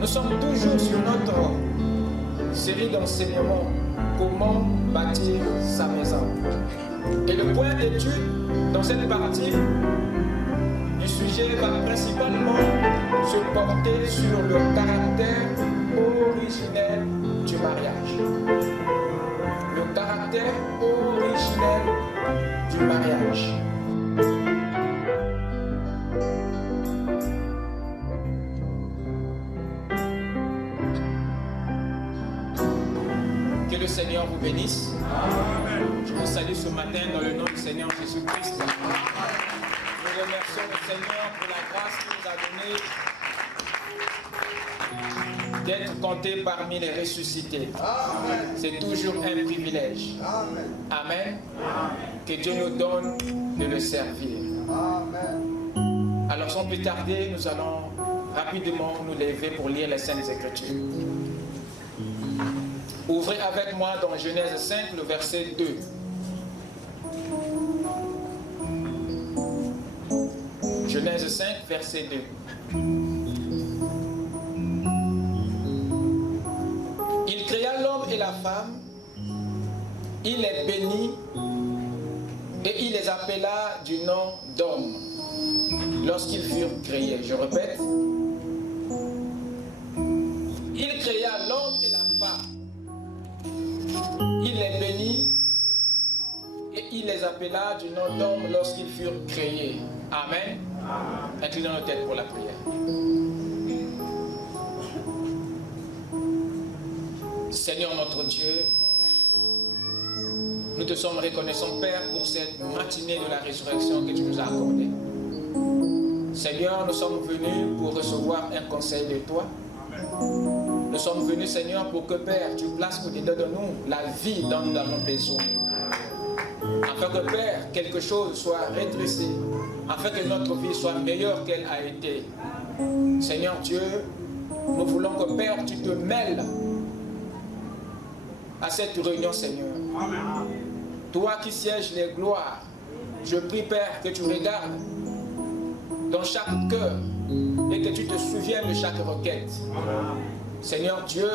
Nous sommes toujours sur notre série d'enseignements comment bâtir sa maison. Et le point d'étude dans cette partie du sujet va principalement se porter sur le caractère originel du mariage. Le caractère originel du mariage. Que le Seigneur vous bénisse. Amen. Je vous salue ce matin dans le nom du Seigneur Jésus-Christ. Nous remercions le Seigneur pour la grâce qu'il nous a donnée d'être compté parmi les ressuscités. C'est toujours un privilège. Amen. Amen. Que Dieu nous donne de le servir. Amen. Alors sans plus tarder, nous allons rapidement nous lever pour lire les Saintes Écritures. Ouvrez avec moi dans Genèse 5, le verset 2. Genèse 5, verset 2. Il créa l'homme et la femme, il les bénit et il les appela du nom d'homme lorsqu'ils furent créés. Je répète. Il créa l'homme et la femme. Il les bénit et il les appela du nom d'homme lorsqu'ils furent créés. Amen. Inclinons nos têtes pour la prière. Seigneur notre Dieu, nous te sommes reconnaissants, Père, pour cette matinée de la résurrection que tu nous as accordée. Seigneur, nous sommes venus pour recevoir un conseil de toi. Nous sommes venus, Seigneur, pour que, Père, tu places au-dedans de nous la vie dont nous avons besoin. Afin que, Père, quelque chose soit redressé, afin que notre vie soit meilleure qu'elle a été. Seigneur Dieu, nous voulons que, Père, tu te mêles à cette réunion, Seigneur. Amen. Toi qui sièges les gloires, je prie, Père, que tu regardes dans chaque cœur et que tu te souviennes de chaque requête. Amen. Seigneur Dieu,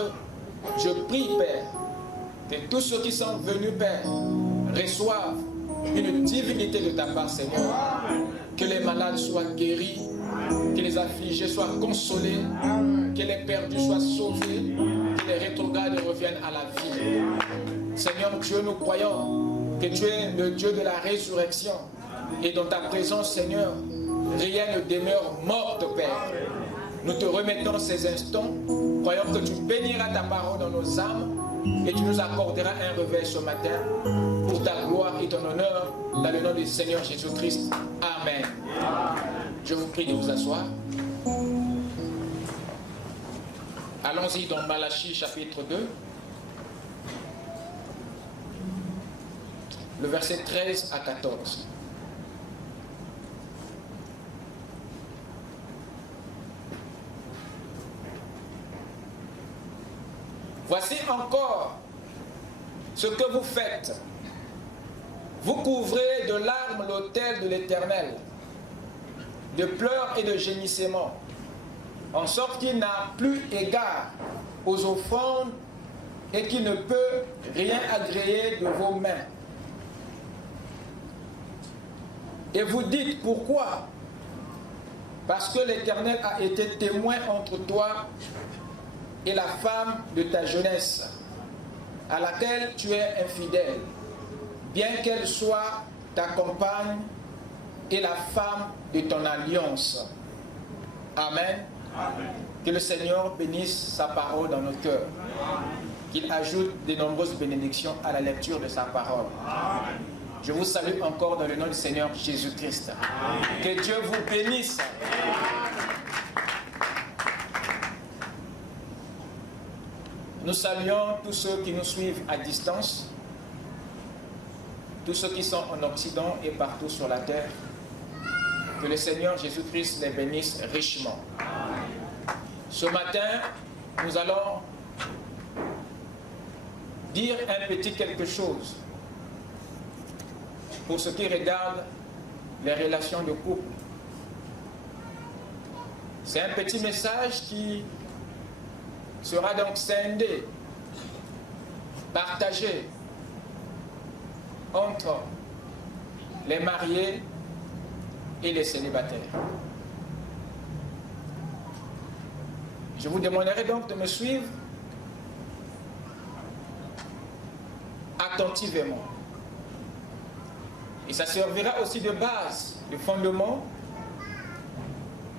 je prie, Père, que tous ceux qui sont venus, Père, reçoivent une divinité de ta part, Seigneur. Que les malades soient guéris, que les affligés soient consolés, que les perdus soient sauvés, que les rétrogrades reviennent à la vie. Seigneur Dieu, nous croyons que tu es le Dieu de la résurrection et dans ta présence, Seigneur, rien ne demeure mort, Père. Nous te remettons ces instants, croyons que tu béniras ta parole dans nos âmes et tu nous accorderas un réveil ce matin pour ta gloire et ton honneur dans le nom du Seigneur Jésus-Christ. Amen. Je vous prie de vous asseoir. Allons-y dans Malachie chapitre 2, le verset 13 à 14. Voici encore ce que vous faites. Vous couvrez de larmes l'autel de l'Éternel, de pleurs et de gémissements, en sorte qu'il n'a plus égard aux offrandes et qu'il ne peut rien agréer de vos mains. Et vous dites pourquoi? Parce que l'Éternel a été témoin entre toi et la femme de ta jeunesse, à laquelle tu es infidèle, bien qu'elle soit ta compagne et la femme de ton alliance. Amen. Amen. Que le Seigneur bénisse sa parole dans nos cœurs. Qu'il ajoute de nombreuses bénédictions à la lecture de sa parole. Amen. Je vous salue encore dans le nom du Seigneur Jésus-Christ. Que Dieu vous bénisse. Nous saluons tous ceux qui nous suivent à distance, tous ceux qui sont en Occident et partout sur la terre. Que le Seigneur Jésus-Christ les bénisse richement. Ce matin, nous allons dire un petit quelque chose pour ce qui regarde les relations de couple. C'est un petit message qui sera donc scindé, partagé entre les mariés et les célibataires. Je vous demanderai donc de me suivre attentivement. Et ça servira aussi de base, de fondement,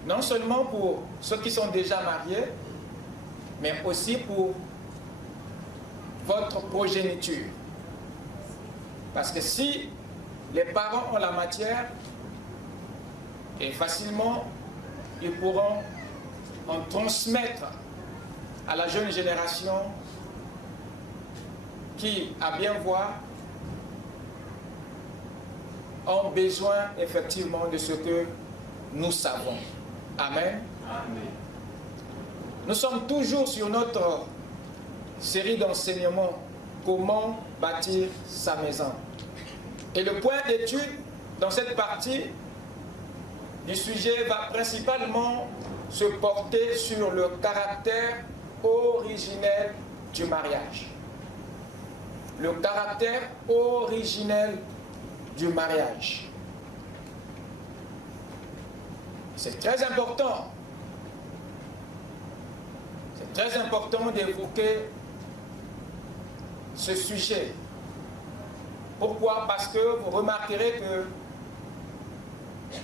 non seulement pour ceux qui sont déjà mariés, mais aussi pour votre progéniture. Parce que si les parents ont la matière, et facilement, ils pourront en transmettre à la jeune génération qui, à bien voir, ont besoin effectivement de ce que nous savons. Amen. Amen. Nous sommes toujours sur notre série d'enseignements « Comment bâtir sa maison ». Et le point d'étude dans cette partie du sujet va principalement se porter sur le caractère originel du mariage. Le caractère originel du mariage. C'est très important. C'est très important d'évoquer ce sujet. Pourquoi? Parce que vous remarquerez que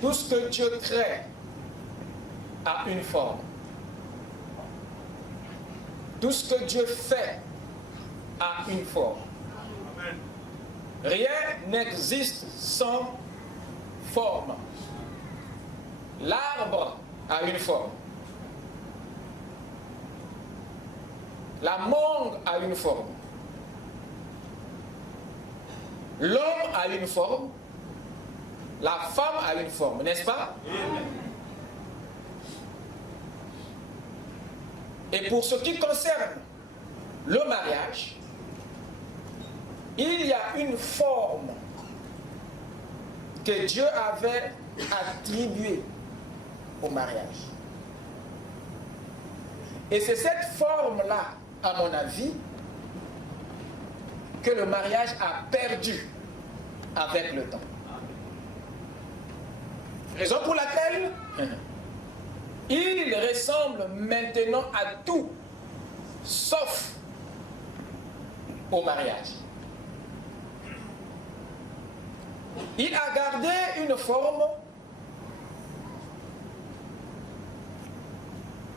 tout ce que Dieu crée a une forme. Tout ce que Dieu fait a une forme. Rien n'existe sans forme. L'arbre a une forme. La mangue a une forme. L'homme a une forme. La femme a une forme, n'est-ce pas? Et pour ce qui concerne le mariage, il y a une forme que Dieu avait attribuée au mariage. Et c'est cette forme-là, à mon avis, que le mariage a perdu avec le temps. Raison pour laquelle il ressemble maintenant à tout, sauf au mariage. Il a gardé une forme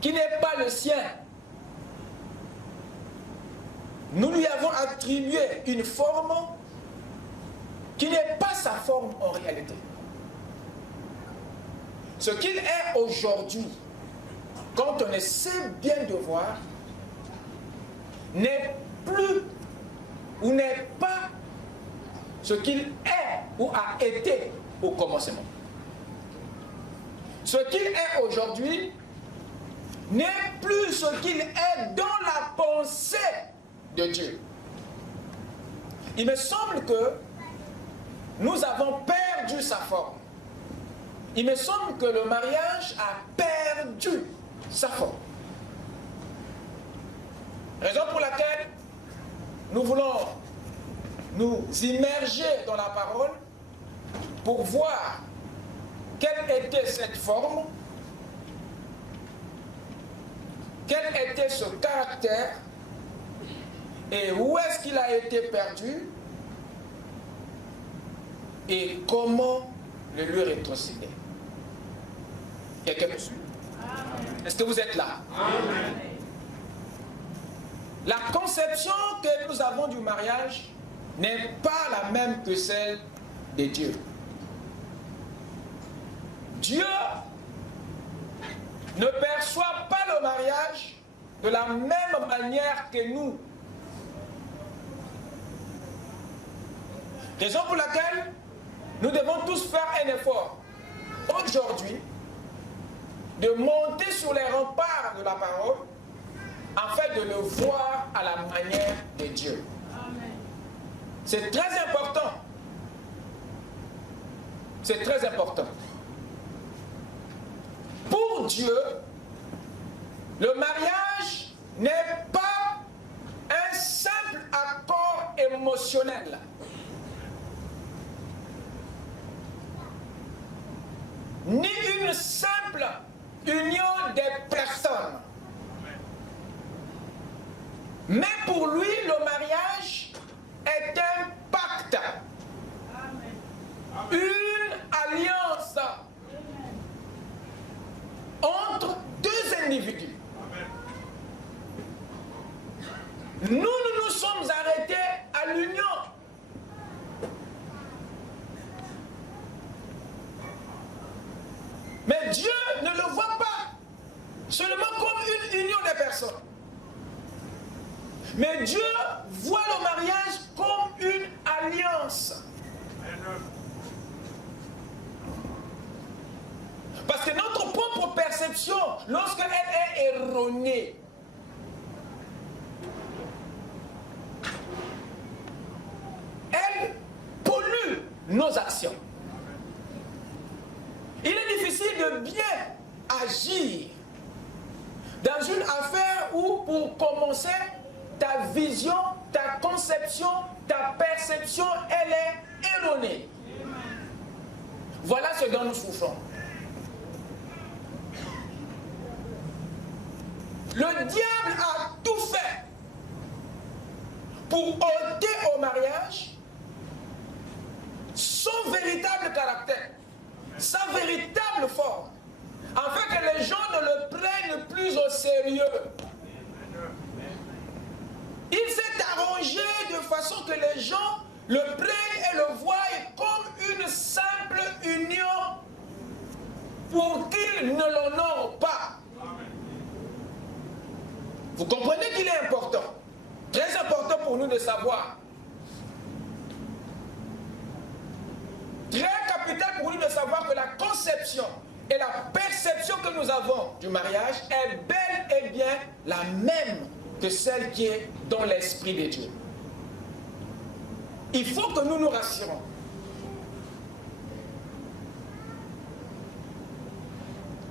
qui n'est pas le sien. Nous lui avons attribué une forme qui n'est pas sa forme en réalité. Ce qu'il est aujourd'hui, quand on essaie bien de voir, n'est plus ou n'est pas ce qu'il est ou a été au commencement. Ce qu'il est aujourd'hui n'est plus ce qu'il est dans la pensée de Dieu. Il me semble que nous avons perdu sa forme. Il me semble que le mariage a perdu sa forme. Raison pour laquelle nous voulons nous immerger dans la parole pour voir quelle était cette forme, quel était ce caractère et où est-ce qu'il a été perdu et comment le lui rétrocéder. Quelqu'un me suit? Est-ce que vous êtes là? Amen. La conception que nous avons du mariage n'est pas la même que celle de Dieu. Dieu ne perçoit pas le mariage de la même manière que nous. Raison pour laquelle nous devons tous faire un effort aujourd'hui de monter sur les remparts de la parole afin de le voir à la manière de Dieu. C'est très important. C'est très important. Pour Dieu, le mariage n'est pas un simple accord émotionnel. Ni une simple union des personnes. Mais pour lui, le mariage est un pacte. Une alliance entre deux individus. Nous nous sommes arrêtés à l'union. Mais Dieu ne le voit pas seulement comme une union des personnes. Mais Dieu voit le mariage comme une alliance. Parce que notre propre perception, lorsqu'elle est erronée, elle pollue nos actions. Il est difficile de bien agir dans une affaire où, pour commencer, ta vision, ta conception, ta perception, elle est erronée. Voilà ce dont nous souffrons. Le diable a tout fait pour ôter au mariage son véritable caractère, sa véritable forme, afin que les gens ne le prennent plus au sérieux. Il s'est arrangé de façon que les gens le prennent et le voient comme une simple union pour qu'ils ne l'honorent pas. Vous comprenez qu'il est important, très important pour nous de savoir, très capital pour nous de savoir que la conception et la perception que nous avons du mariage est bel et bien la même que celle qui est dans l'esprit de Dieu. Il faut que nous nous rassurons.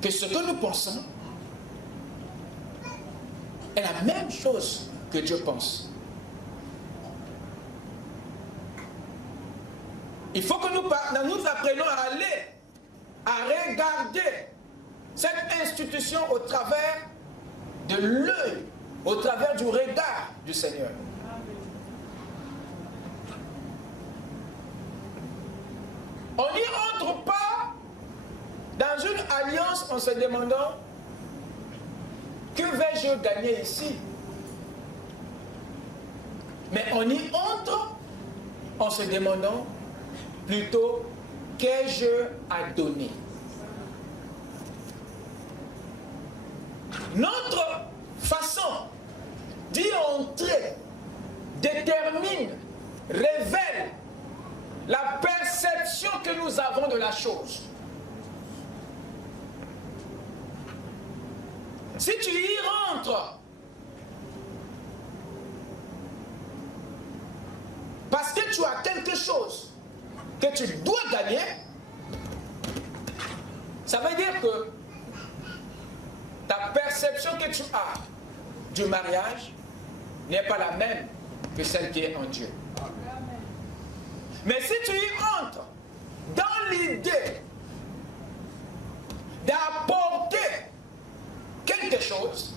Que ce que nous pensons est la même chose que Dieu pense. Il faut que nous apprenions à aller, à regarder cette institution au travers de l'œil, au travers du regard du Seigneur. On n'y entre pas dans une alliance en se demandant que vais-je gagner ici? Mais on y entre en se demandant plutôt qu'ai-je à donner? Notre façon d'y entrer détermine, révèle la perception que nous avons de la chose. Si tu y rentres parce que tu as quelque chose que tu dois gagner, ça veut dire que ta perception que tu as du mariage n'est pas la même que celle qui est en Dieu. Mais si tu y entres dans l'idée d'apporter quelque chose,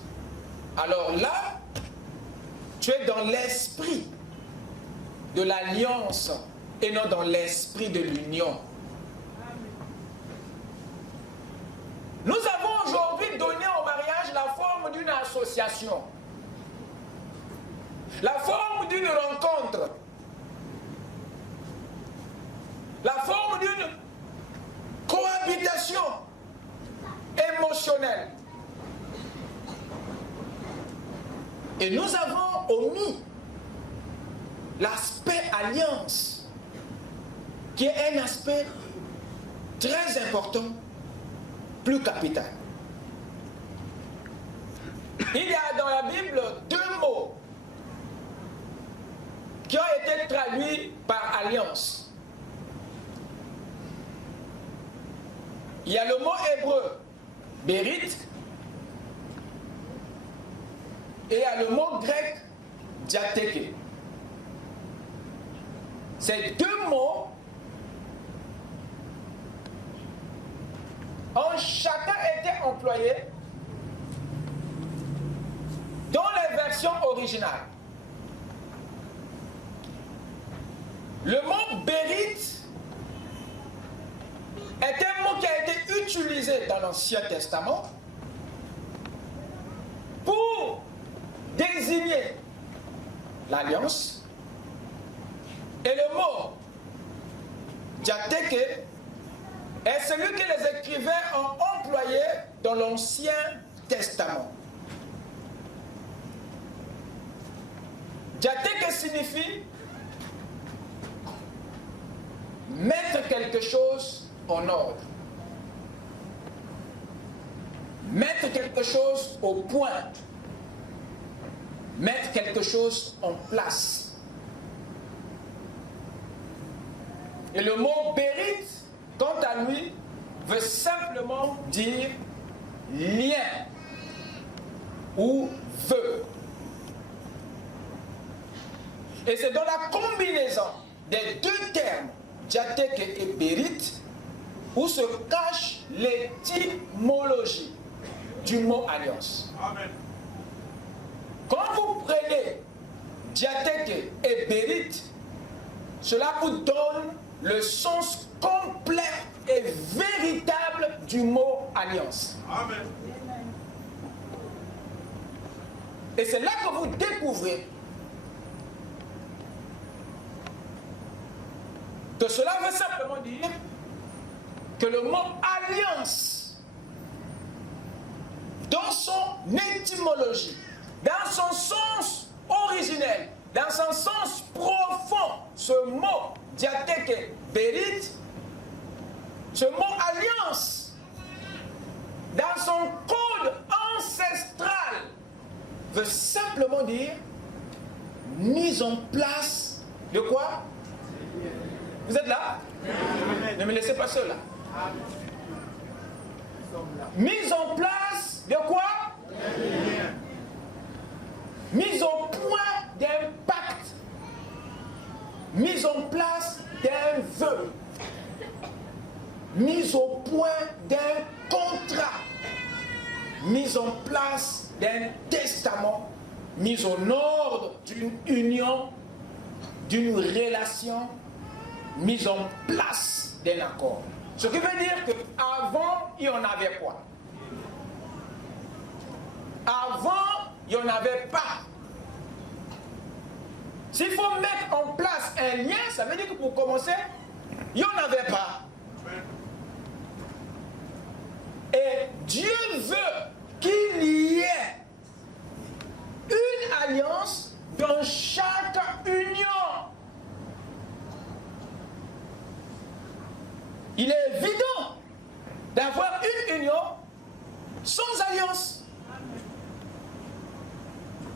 alors là, tu es dans l'esprit de l'alliance et non dans l'esprit de l'union. Nous avons aujourd'hui donné au mariage la forme d'une association, la forme d'une rencontre, la forme d'une cohabitation émotionnelle. Et nous avons omis l'aspect alliance, qui est un aspect très important, plus capital. Il y a dans la Bible deux mots qui ont été traduits par alliance. Il y a le mot hébreu Bérit et il y a le mot grec diatheke. Ces deux mots ont chacun été employés dans les versions originales. Le mot Bérit est un mot qui a été utilisé dans l'Ancien Testament pour désigner l'alliance, et le mot diatheke est celui que les écrivains ont employé dans l'Ancien Testament. Diatheke signifie mettre quelque chose en ordre, mettre quelque chose au point, mettre quelque chose en place. Et le mot bérit, quant à lui, veut simplement dire lien ou vœu. Et c'est dans la combinaison des deux termes, diatheke et bérit, où se cache l'étymologie du mot alliance. Amen. Quand vous prenez diatheke et bérit, cela vous donne le sens complet et véritable du mot alliance. Amen. Et c'est là que vous découvrez que cela veut simplement dire que le mot alliance, dans son étymologie, dans son sens originel, dans son sens profond, ce mot diatheke bérit, ce mot alliance, dans son code ancestral, veut simplement dire mise en place de quoi? Vous êtes là? Ne me laissez pas seul là. Mise en place de quoi? Mise au point d'un pacte. Mise en place d'un vœu. Mise au point d'un contrat. Mise en place d'un testament. Mise en ordre d'une union, d'une relation, mise en place d'un accord. Ce qui veut dire qu'avant, il n'y en avait quoi? Avant, il n'y en avait pas. S'il faut mettre en place un lien, ça veut dire que pour commencer, il n'y en avait pas. Et Dieu veut qu'il y ait une alliance dans chaque union. Il est évident d'avoir une union sans alliance.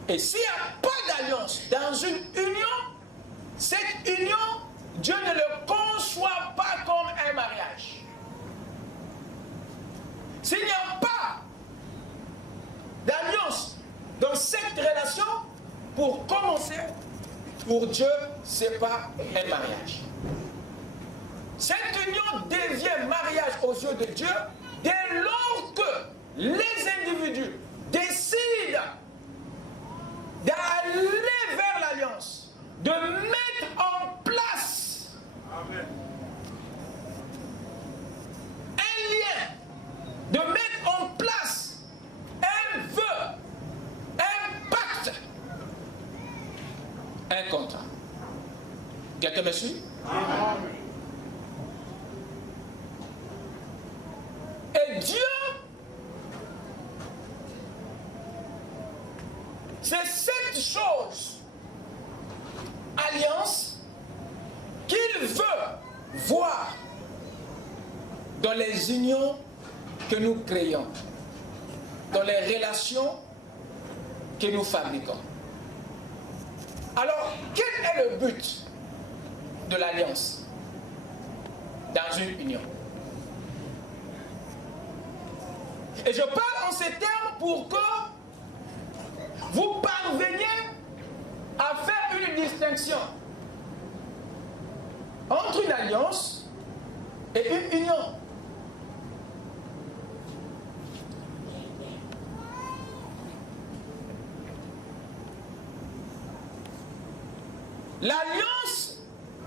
Et s'il n'y a pas d'alliance dans une union, cette union, Dieu ne le conçoit pas comme un mariage. S'il n'y a pas d'alliance dans cette relation, pour commencer, pour Dieu, ce n'est pas un mariage. Cette union devient mariage aux yeux de Dieu dès lors que les individus décident d'aller vers l'alliance, de mettre en place Amen. Un lien, de mettre en place un vœu, un pacte, un contrat. Quelqu'un me suit? Amen. Et Dieu, c'est cette chose, alliance, qu'il veut voir dans les unions que nous créons, dans les relations que nous fabriquons. Alors, quel est le but de l'alliance dans une union? Et je parle en ces termes pour que vous parveniez à faire une distinction entre une alliance et une union. L'alliance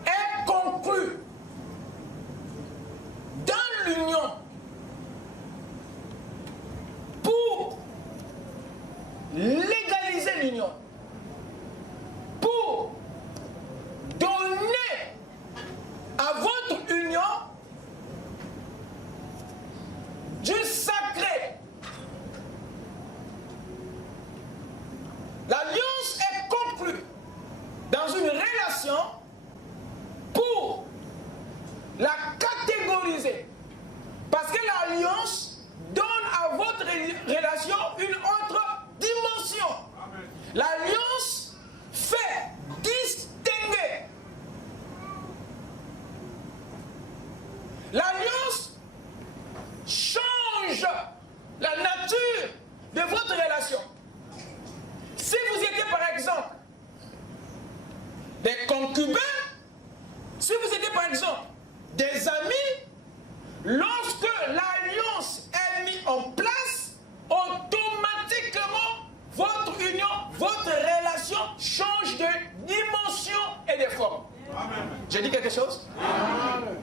est conclue dans l'union pour légaliser l'union, pour donner à votre union du sacré. L'alliance est conclue dans une relation pour la catégoriser. Parce que l'alliance donne à votre relation une autre dimension. L'alliance fait distinguer. L'alliance change la nature de votre relation. Si vous étiez par exemple des concubins, si vous étiez par exemple des amis, lorsque l'alliance est mise en place, automatiquement votre union, votre relation change de dimension et de forme. Amen. J'ai dit quelque chose? Amen.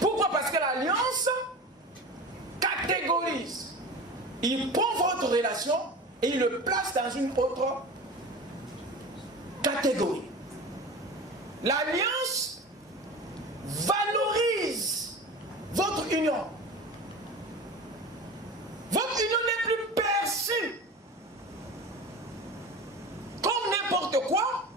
Pourquoi? Parce que l'alliance catégorise. Il prend votre relation et il le place dans une autre catégorie. L'alliance valorise votre union. Votre union n'est plus perçue comme n'importe quoi,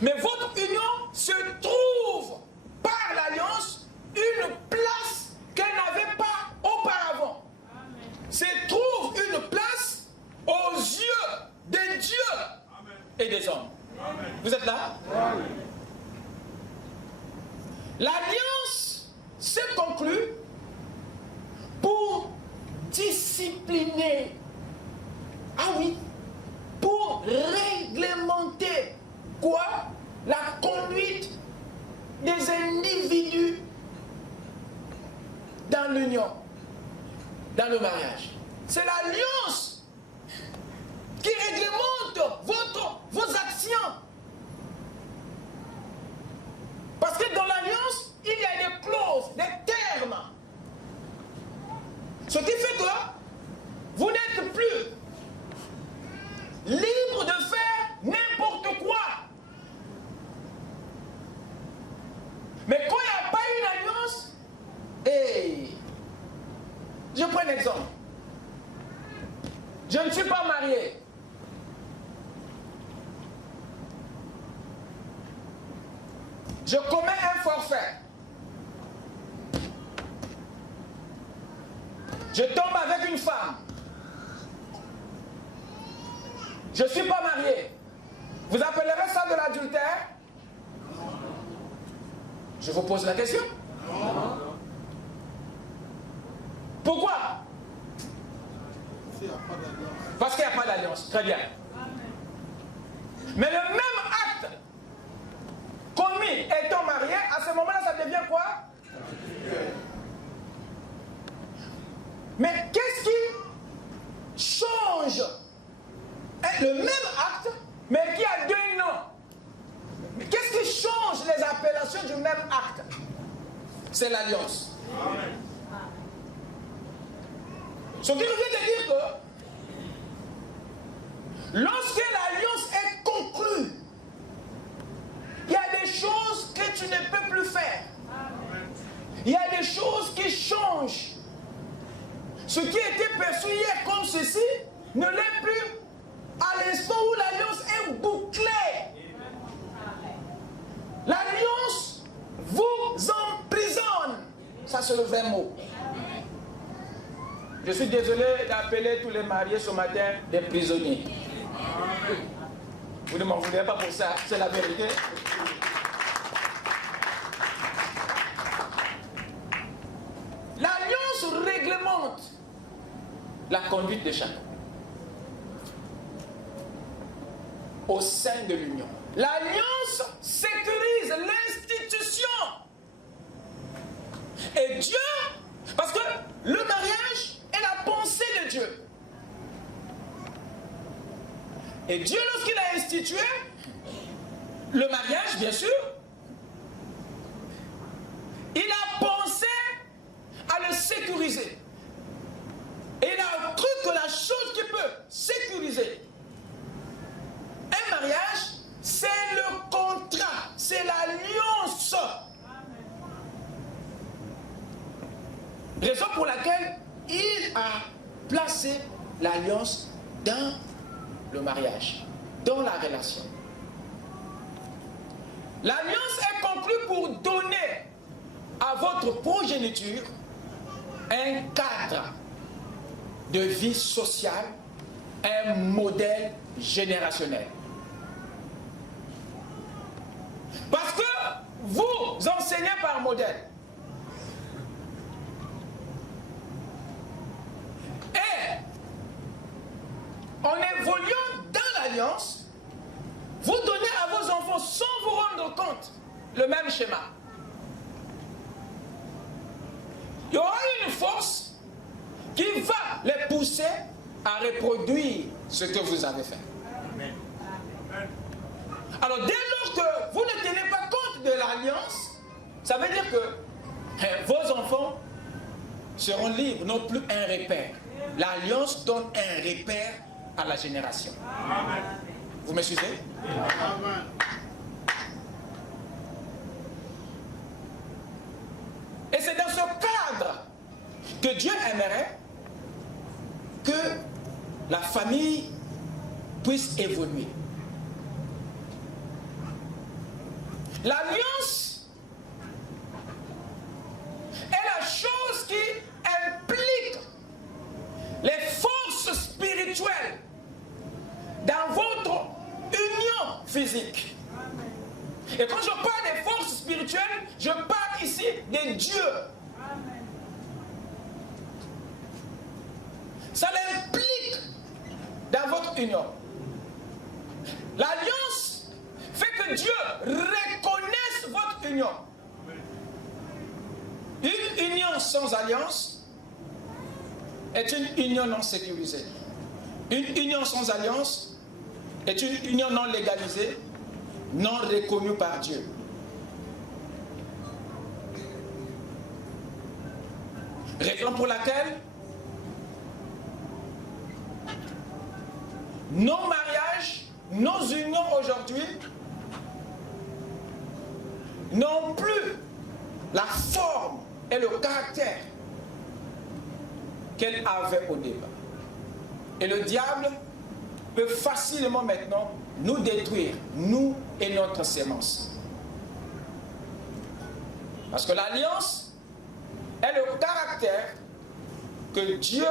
mais votre union se trouve par l'alliance une place qu'elle n'avait pas auparavant. Amen. Se trouve une place aux yeux des dieux. Amen. Et des hommes. Amen. Vous êtes là? Amen. L'alliance s'est conclue pour discipliner. Ah oui, pour réglementer quoi? La conduite des individus dans l'union, dans le mariage. C'est l'alliance qui réglemente vos actions. Parce que dans l'alliance, il y a des clauses, des termes. Ce qui fait que vous n'êtes plus libre de faire n'importe quoi. Mais quand il n'y a pas une alliance, je prends un exemple. Je ne suis pas marié. Je commets un forfait. Je tombe avec une femme. Je ne suis pas marié. Vous appellerez ça de l'adultère? Je vous pose la question. Non. Pourquoi? Parce qu'il n'y a pas d'alliance. Très bien. Mais le même acte commis étant marié, à ce moment-là, ça devient quoi? Mais qu'est-ce qui change? Le même acte, mais qui a deux noms. Mais qu'est-ce qui change les appellations du même acte? C'est l'alliance. Ce qui nous vient de dire que lorsque l'alliance est conclue, il y a des choses que tu ne peux plus faire. Il y a des choses qui changent. Ce qui était perçu hier comme ceci ne l'est plus à l'instant où l'alliance est bouclée. L'alliance vous emprisonne. Ça, c'est le vrai mot. Je suis désolé d'appeler tous les mariés ce matin des prisonniers. Vous ne m'en voulez pas pour ça, c'est la vérité. L'alliance réglemente la conduite de chacun au sein de l'union. L'alliance sécurise l'institution. Et Dieu, parce que le mariage est la pensée de Dieu. Et Dieu, lorsqu'il a institué le mariage, bien sûr, il a pensé à le sécuriser. Et il a cru que la chose qui peut sécuriser un mariage, c'est le contrat, c'est l'alliance. Raison pour laquelle il a placé l'alliance dans le mariage, dans la relation. L'alliance est conclue pour donner à votre progéniture un cadre de vie sociale, un modèle générationnel. Parce que vous enseignez par modèle. Et en évoluant dans l'alliance, vous donnez à vos enfants, sans vous rendre compte, le même schéma. Il y aura une force qui va les pousser à reproduire ce que vous avez fait. Amen. Alors, dès lors que vous ne tenez pas compte de l'alliance, ça veut dire que vos enfants seront libres, non plus un repère. L'alliance donne un repère à la génération. Amen. Vous me suivez? Amen. Et c'est dans ce cadre que Dieu aimerait que la famille puisse évoluer. L'alliance est la chose qui implique les forces spirituelles dans votre union physique. Et quand je parle des forces spirituelles, je parle ici des dieux. Ça l'implique dans votre union. L'alliance fait que Dieu reconnaisse votre union. Une union sans alliance est une union non sécurisée. Une union sans alliance est une union non légalisée, non reconnue par Dieu. Raison pour laquelle nos mariages, nos unions aujourd'hui n'ont plus la forme et le caractère qu'elles avaient au départ. Et le diable peut facilement maintenant nous détruire, nous et notre sémence. Parce que l'alliance est le caractère que Dieu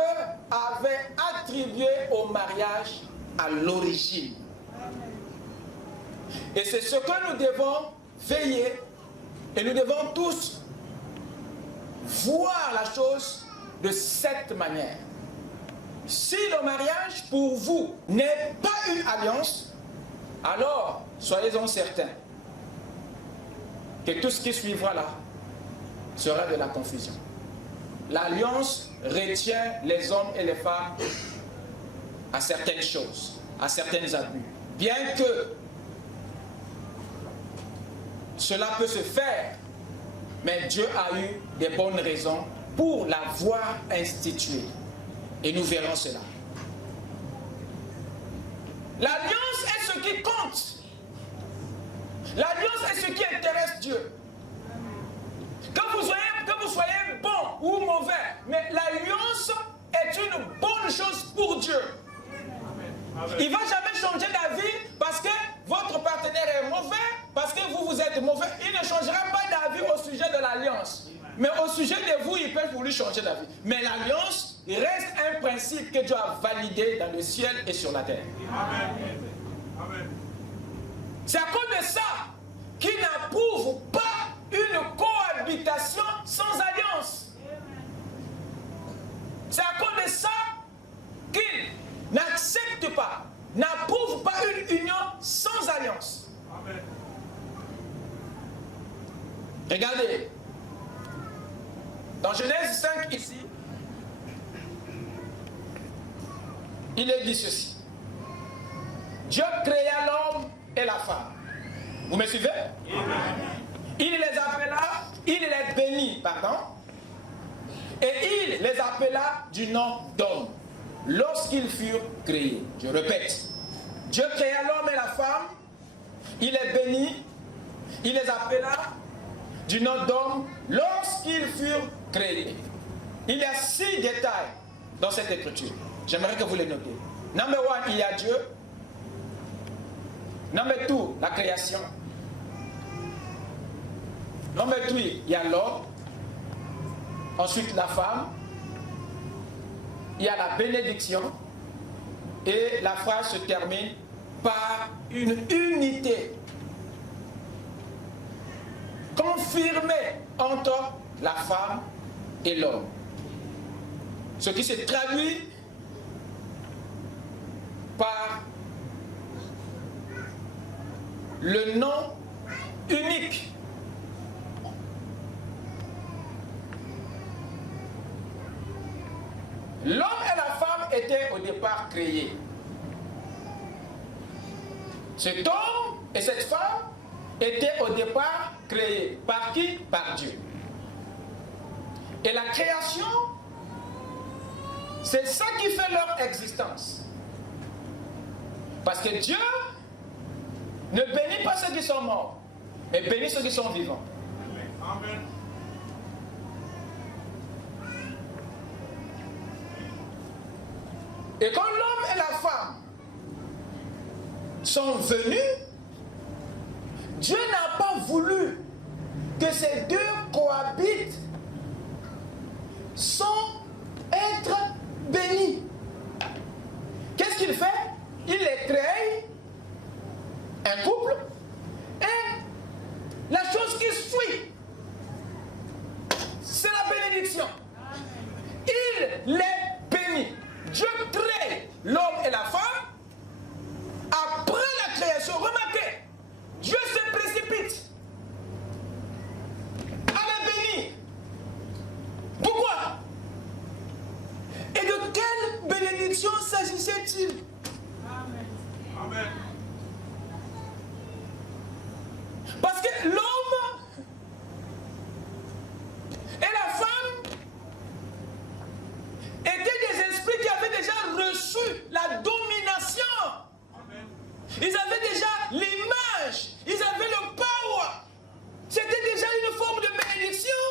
avait attribué au mariage à l'origine. Et c'est ce que nous devons veiller, et nous devons tous voir la chose de cette manière. Si le mariage pour vous n'est pas une alliance, alors soyez-en certains que tout ce qui suivra là sera de la confusion. L'alliance retient les hommes et les femmes à certaines choses, à certains abus. Bien que cela peut se faire, mais Dieu a eu des bonnes raisons pour l'avoir instituée. Et nous verrons cela. L'alliance est ce qui compte. L'alliance est ce qui intéresse Dieu. Que vous soyez bon ou mauvais, mais l'alliance est une bonne chose pour Dieu. Il ne va jamais changer d'avis parce que votre partenaire est mauvais, parce que vous êtes mauvais. Il ne changera pas d'avis au sujet de l'alliance. Mais au sujet de vous, il peut vous lui changer d'avis. Mais l'alliance reste un principe que Dieu a validé dans le ciel et sur la terre. Amen. C'est à cause de ça qu'il n'approuve pas une cohabitation sans alliance. C'est à cause de ça qu'il n'accepte pas, n'approuve pas une union sans alliance. Amen. Regardez, dans Genèse 5 ici, il est dit ceci. Dieu créa l'homme et la femme. Vous me suivez? Il les appela, il les bénit, pardon, et il les appela du nom d'homme lorsqu'ils furent créés. Je répète, Dieu créa l'homme et la femme, il les bénit, il les appela du nom d'homme lorsqu'ils furent créés. Il y a 6 détails dans cette écriture. J'aimerais que vous les notiez. Number 1, il y a Dieu. Number 2, la création. Number 3, il y a l'homme. Ensuite, la femme. Il y a la bénédiction. Et la phrase se termine par une unité confirmée entre la femme et l'homme. Ce qui se traduit par le nom unique. L'homme et la femme étaient au départ créés. Cet homme et cette femme étaient au départ créés. Par qui? Par Dieu. Et la création, c'est ça qui fait leur existence. Parce que Dieu ne bénit pas ceux qui sont morts, mais bénit ceux qui sont vivants. Amen. Et quand l'homme et la femme sont venus, Dieu n'a pas voulu que ces deux cohabitent sans être bénis. Qu'est-ce qu'il fait? Il les crée, un couple, et la chose qui suit, c'est la bénédiction. Il les bénit. Dieu crée l'homme et la femme. Après la création, remarquez, Dieu se précipite à les bénir. Pourquoi? Et de quelle bénédiction s'agissait-il? Amen. Parce que l'homme et la femme étaient des esprits qui avaient déjà reçu la domination. Amen. Ils avaient déjà l'image, ils avaient le power. C'était déjà une forme de bénédiction.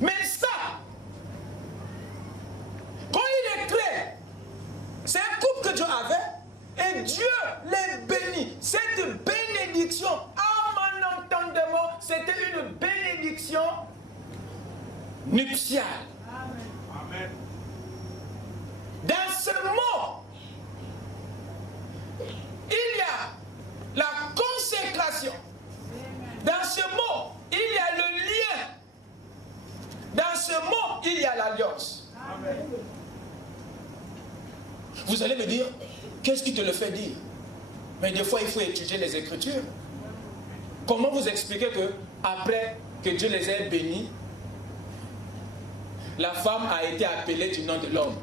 Mais ça, quand il est créé, c'est un couple que Dieu avait et Dieu les bénit. Cette bénédiction, à mon entendement, c'était une bénédiction nuptiale. Amen. Dans ce mot, il y a la consécration. Dans ce mot, il y a le lien. Dans ce mot, il y a l'alliance. Amen. Vous allez me dire, qu'est-ce qui te le fait dire? Mais des fois, il faut étudier les Écritures. Comment vous expliquez que, après que Dieu les ait bénis, la femme a été appelée du nom de l'homme?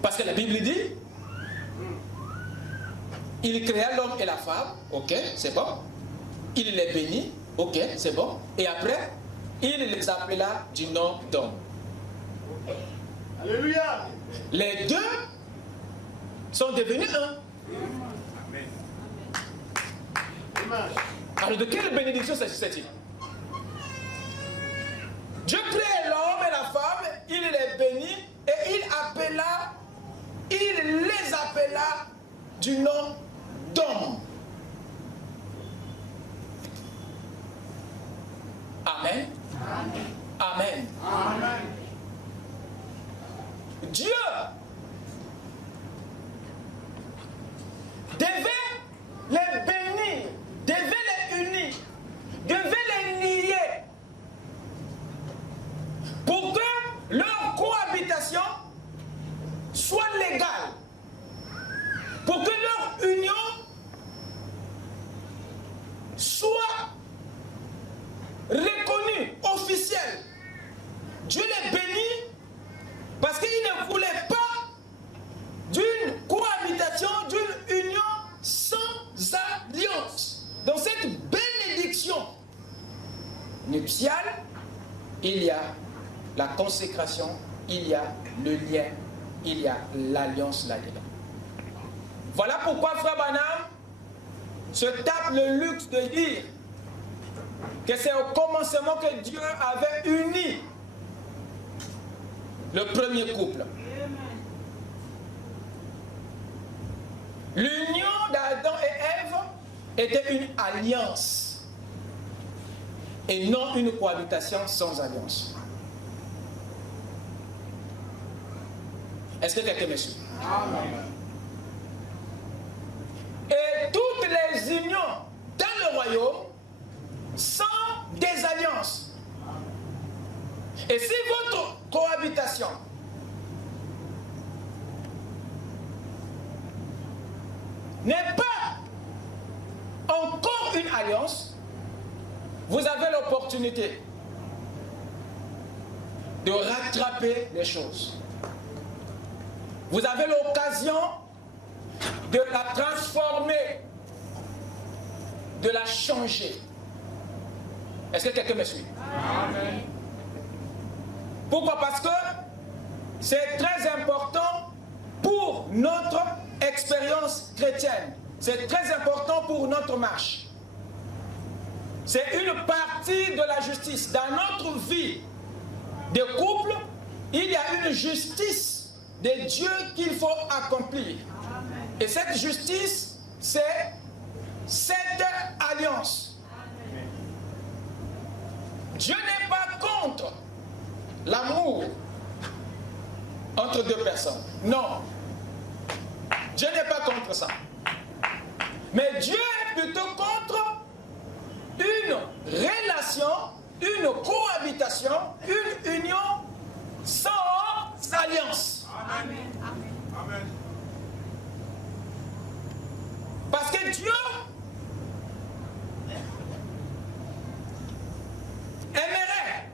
Parce que la Bible dit, il créa l'homme et la femme, ok, c'est bon. Il les bénit, ok, c'est bon. Et après, il les appela du nom d'homme. Alléluia. Les deux sont devenus un. Amen. Alors de quelle bénédiction s'agissait-il? Dieu crée l'homme et la femme, il les bénit et il les appela du nom d'homme. Amen. Amen. Dieu devait les bénir, devait les unir, devait les lier pour que leur cohabitation soit légale, pour que leur union soit reconnue, officielle. Dieu les bénit parce qu'il ne voulait pas d'une cohabitation, d'une union sans alliance. Dans cette bénédiction nuptiale, il y a la consécration, il y a le lien, il y a l'alliance là-dedans. Voilà pourquoi Frère Branham se tape le luxe de dire que c'est au commencement que Dieu avait uni le premier couple. L'union d'Adam et Ève était une alliance et non une cohabitation sans alliance. Est-ce que quelqu'un me suit? Amen. Et toutes les unions dans le royaume sont des alliances. Et si votre cohabitation n'est pas encore une alliance, vous avez l'opportunité de rattraper les choses. Vous avez l'occasion de la transformer, de la changer. Est-ce que quelqu'un me suit? Amen. Pourquoi? Parce que c'est très important pour notre expérience chrétienne. C'est très important pour notre marche. C'est une partie de la justice. Dans notre vie de couple, il y a une justice de Dieu qu'il faut accomplir. Et cette justice, c'est cette alliance. Dieu n'est pas contre l'amour entre deux personnes. Non. Dieu n'est pas contre ça. Mais Dieu est plutôt contre une relation, une cohabitation, une union sans alliance. Amen. Amen. Parce que Dieu aimerait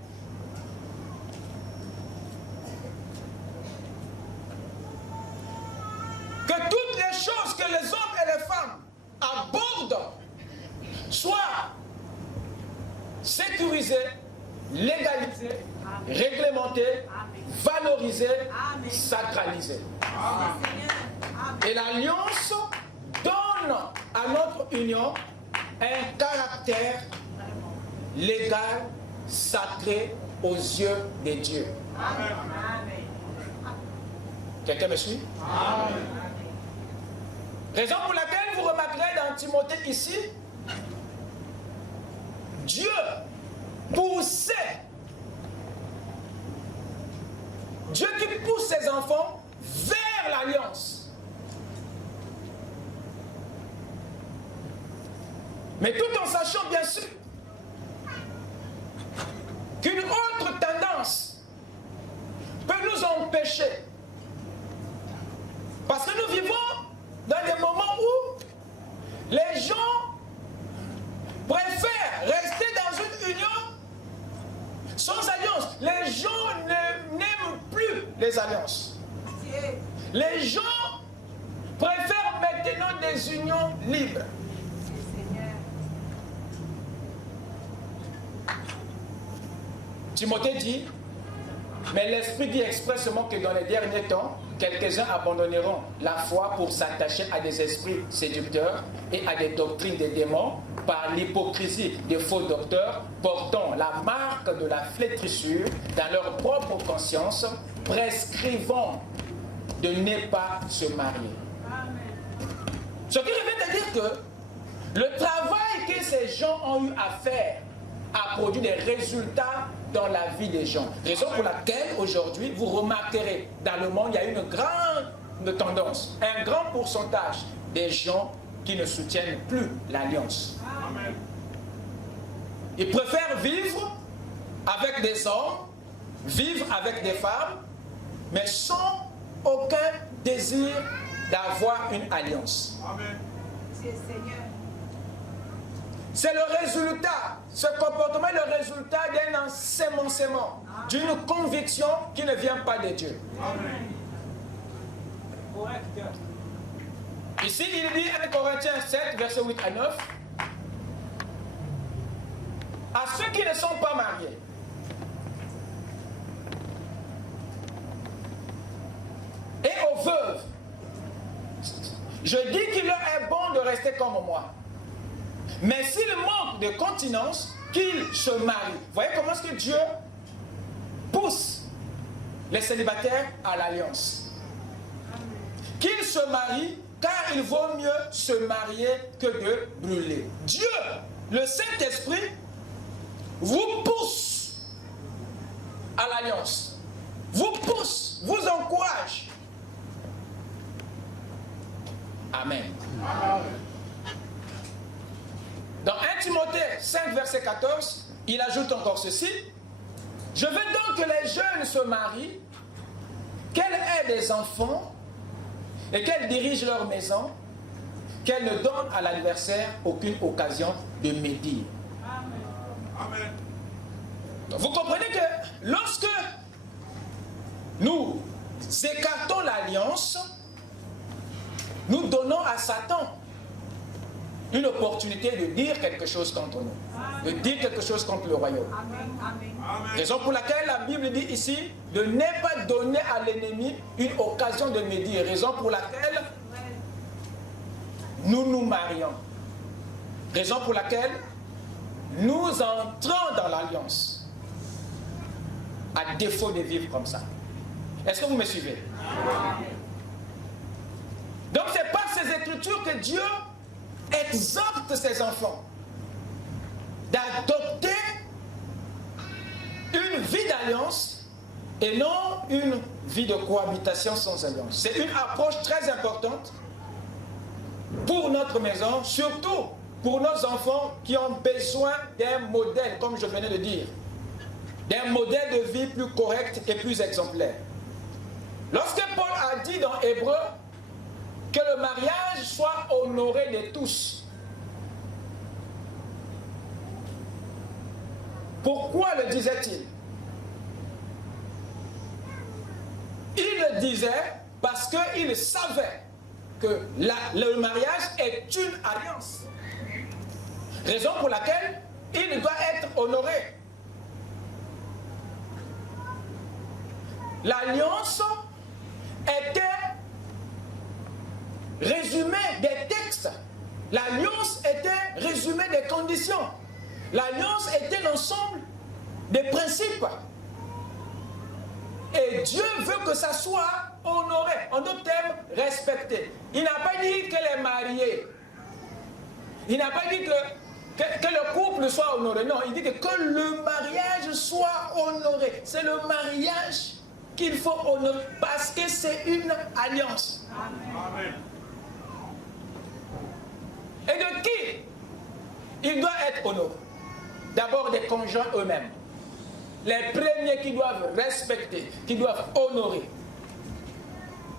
que toutes les choses que les hommes et les femmes abordent soient sécurisées, légalisées, réglementées, valorisées, sacralisées. Et l'alliance donne à notre union un caractère légal, sacré aux yeux de Dieu. Amen. Quelqu'un me suit? Amen. Raison pour laquelle vous remarquerez dans Timothée ici, Dieu poussait, Dieu qui pousse ses enfants vers l'alliance. Mais tout en sachant bien sûr qu'une autre tendance peut nous empêcher. Parce que nous vivons dans des moments où les gens préfèrent rester dans une union sans alliance. Les gens n'aiment plus les alliances. Les gens préfèrent maintenant des unions libres. Timothée dit, mais l'Esprit dit expressément que dans les derniers temps, quelques-uns abandonneront la foi pour s'attacher à des esprits séducteurs et à des doctrines des démons par l'hypocrisie des faux docteurs portant la marque de la flétrissure dans leur propre conscience, prescrivant de ne pas se marier. Amen. Ce qui revient à dire que le travail que ces gens ont eu à faire a produit des résultats dans la vie des gens. Raison pour laquelle aujourd'hui, vous remarquerez, dans le monde, il y a une grande tendance, un grand pourcentage des gens qui ne soutiennent plus l'alliance. Ils préfèrent vivre avec des hommes, vivre avec des femmes, mais sans aucun désir d'avoir une alliance. Amen. C'est le résultat, ce comportement est le résultat d'un ensemencement, d'une conviction qui ne vient pas de Dieu. Amen. Ici, il dit 1 Corinthiens 7, versets 8 à 9, à ceux qui ne sont pas mariés, et aux veuves, je dis qu'il leur est bon de rester comme moi. Mais s'il manque de continence, qu'ils se marient. Vous voyez comment est-ce que Dieu pousse les célibataires à l'alliance. Qu'ils se marient, car il vaut mieux se marier que de brûler. Dieu, le Saint-Esprit, vous pousse à l'alliance. Vous pousse, vous encourage. Amen. Dans 1 Timothée 5, verset 14, il ajoute encore ceci. Je veux donc que les jeunes se marient, qu'elles aient des enfants et qu'elles dirigent leur maison, qu'elles ne donnent à l'adversaire aucune occasion de médire. Amen. Donc vous comprenez que lorsque nous écartons l'alliance, nous donnons à Satan une opportunité de dire quelque chose contre nous, de dire quelque chose contre le royaume. Amen. Raison pour laquelle la Bible dit ici de ne pas donner à l'ennemi une occasion de médire. Raison pour laquelle nous nous marions. Raison pour laquelle nous entrons dans l'alliance, à défaut de vivre comme ça. Est-ce que vous me suivez? Donc c'est par ces écritures que Dieu exhorte ses enfants d'adopter une vie d'alliance et non une vie de cohabitation sans alliance. C'est une approche très importante pour notre maison, surtout pour nos enfants qui ont besoin d'un modèle, comme je venais de dire, d'un modèle de vie plus correct et plus exemplaire. Lorsque Paul a dit dans Hébreu que le mariage soit honoré de tous, pourquoi le disait-il? Il le disait parce qu'il savait que le mariage est une alliance. Raison pour laquelle il doit être honoré. L'alliance était résumé des textes. L'alliance était résumé des conditions. L'alliance était l'ensemble des principes. Et Dieu veut que ça soit honoré. En d'autres termes, respecté. Il n'a pas dit que les mariés, il n'a pas dit que le couple soit honoré. Non, il dit que le mariage soit honoré. C'est le mariage qu'il faut honorer parce que c'est une alliance. Amen. Et de qui il doit être honoré? D'abord des conjoints eux-mêmes. Les premiers qui doivent respecter, qui doivent honorer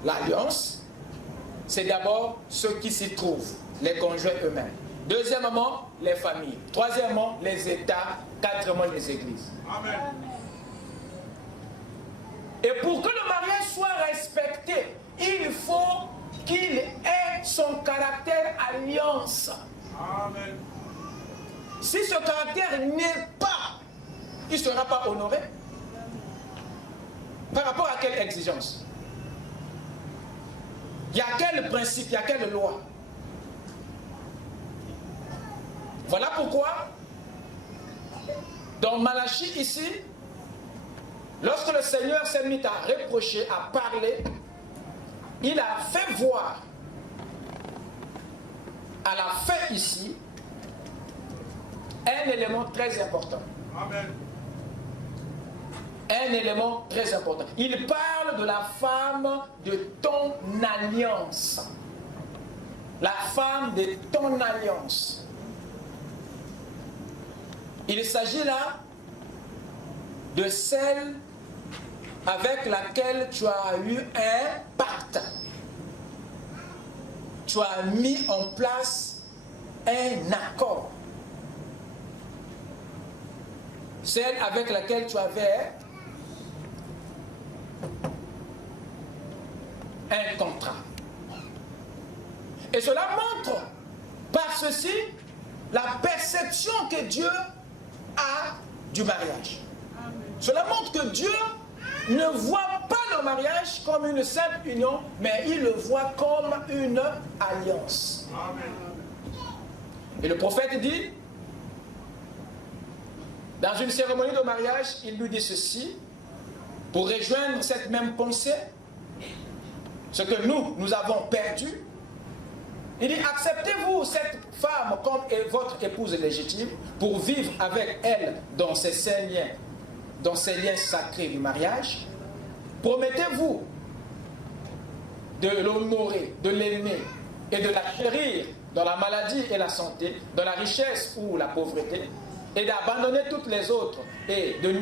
l'alliance, c'est d'abord ceux qui s'y trouvent, les conjoints eux-mêmes. Deuxièmement, les familles. Troisièmement, les États. Quatrièmement, les églises. Amen. Et pour que le mariage soit respecté, il faut qu'il ait son caractère alliance. Amen. Si ce caractère n'est pas, il ne sera pas honoré. Par rapport à quelle exigence? Il y a quel principe, il y a quelle loi? Voilà pourquoi, dans Malachie ici, lorsque le Seigneur s'est mis à reprocher, à parler, il a fait voir à la fin ici un élément très important. Amen. un élément très important. Il parle de la femme de ton alliance. La femme de ton alliance. Il s'agit là de celle avec laquelle tu as eu un pacte. Tu as mis en place un accord. Celle avec laquelle tu avais un contrat. Et cela montre par ceci la perception que Dieu a du mariage. Cela montre que Dieu ne voit pas le mariage comme une simple union, mais il le voit comme une alliance. Amen. Et le prophète dit, dans une cérémonie de mariage, il lui dit ceci, pour rejoindre cette même pensée, ce que nous avons perdu. Il dit, acceptez-vous cette femme comme votre épouse légitime pour vivre avec elle dans ces liens sacrés du mariage. Promettez-vous de l'honorer, de l'aimer et de la chérir dans la maladie et la santé, dans la richesse ou la pauvreté, et d'abandonner toutes les autres et de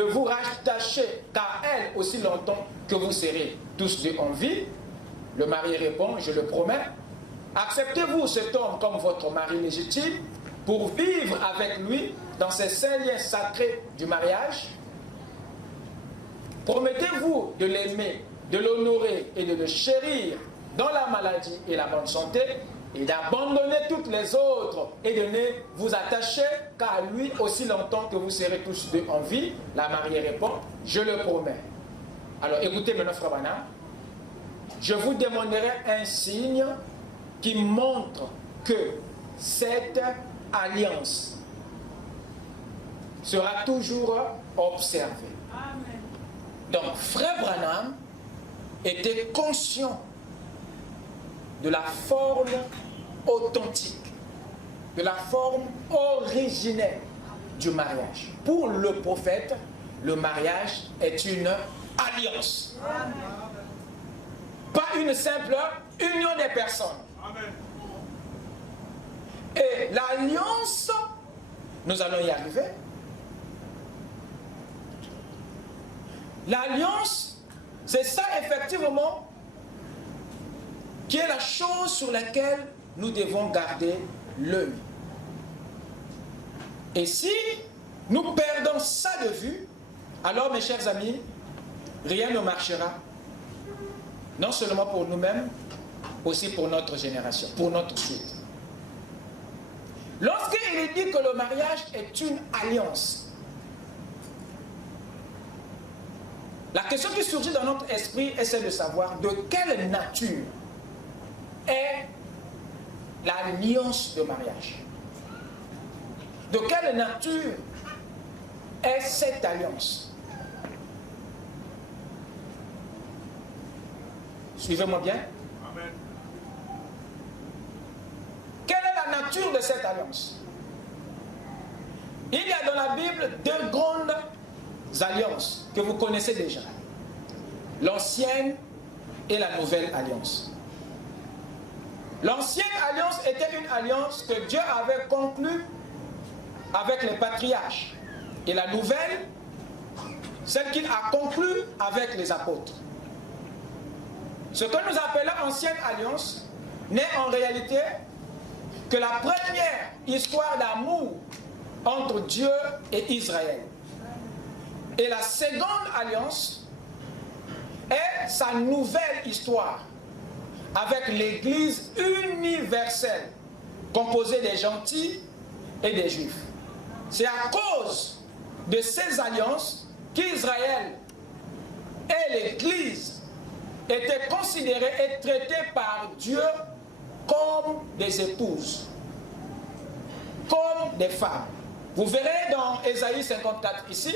vous rattacher qu'à elle aussi longtemps que vous serez tous deux en vie. Le mari répond, je le promets. Acceptez-vous cet homme comme votre mari légitime pour vivre avec lui dans ces saints liens sacrés du mariage. Promettez-vous de l'aimer, de l'honorer et de le chérir dans la maladie et la bonne santé, et d'abandonner toutes les autres et de ne vous attacher qu'à lui aussi longtemps que vous serez tous deux en vie. La mariée répond, je le promets. Alors écoutez maintenant, frère Branham, je vous demanderai un signe qui montre que cette alliance sera toujours observée. Amen. Donc, frère Branham était conscient de la forme authentique, de la forme originelle du mariage. Pour le prophète, le mariage est une alliance. Amen. Pas une simple union des personnes. Amen. Et l'alliance, nous allons y arriver. L'alliance, c'est ça effectivement qui est la chose sur laquelle nous devons garder l'œil. Et si nous perdons ça de vue, alors mes chers amis, rien ne marchera. Non seulement pour nous-mêmes, aussi pour notre génération, pour notre suite. Lorsqu'il dit que le mariage est une alliance, la question qui surgit dans notre esprit est celle de savoir de quelle nature est l'alliance de mariage. De quelle nature est cette alliance? Suivez-moi bien. Amen. Quelle est la nature de cette alliance? Il y a dans la Bible deux grandes alliances que vous connaissez déjà. L'ancienne et la nouvelle alliance. L'ancienne alliance était une alliance que Dieu avait conclue avec les patriarches. Et la nouvelle, celle qu'il a conclue avec les apôtres. Ce que nous appelons ancienne alliance n'est en réalité que la première histoire d'amour entre Dieu et Israël. Et la seconde alliance est sa nouvelle histoire avec l'Église universelle, composée des gentils et des juifs. C'est à cause de ces alliances qu'Israël et l'Église étaient considérés et traités par Dieu comme des épouses, comme des femmes. Vous verrez dans Ésaïe 54 ici,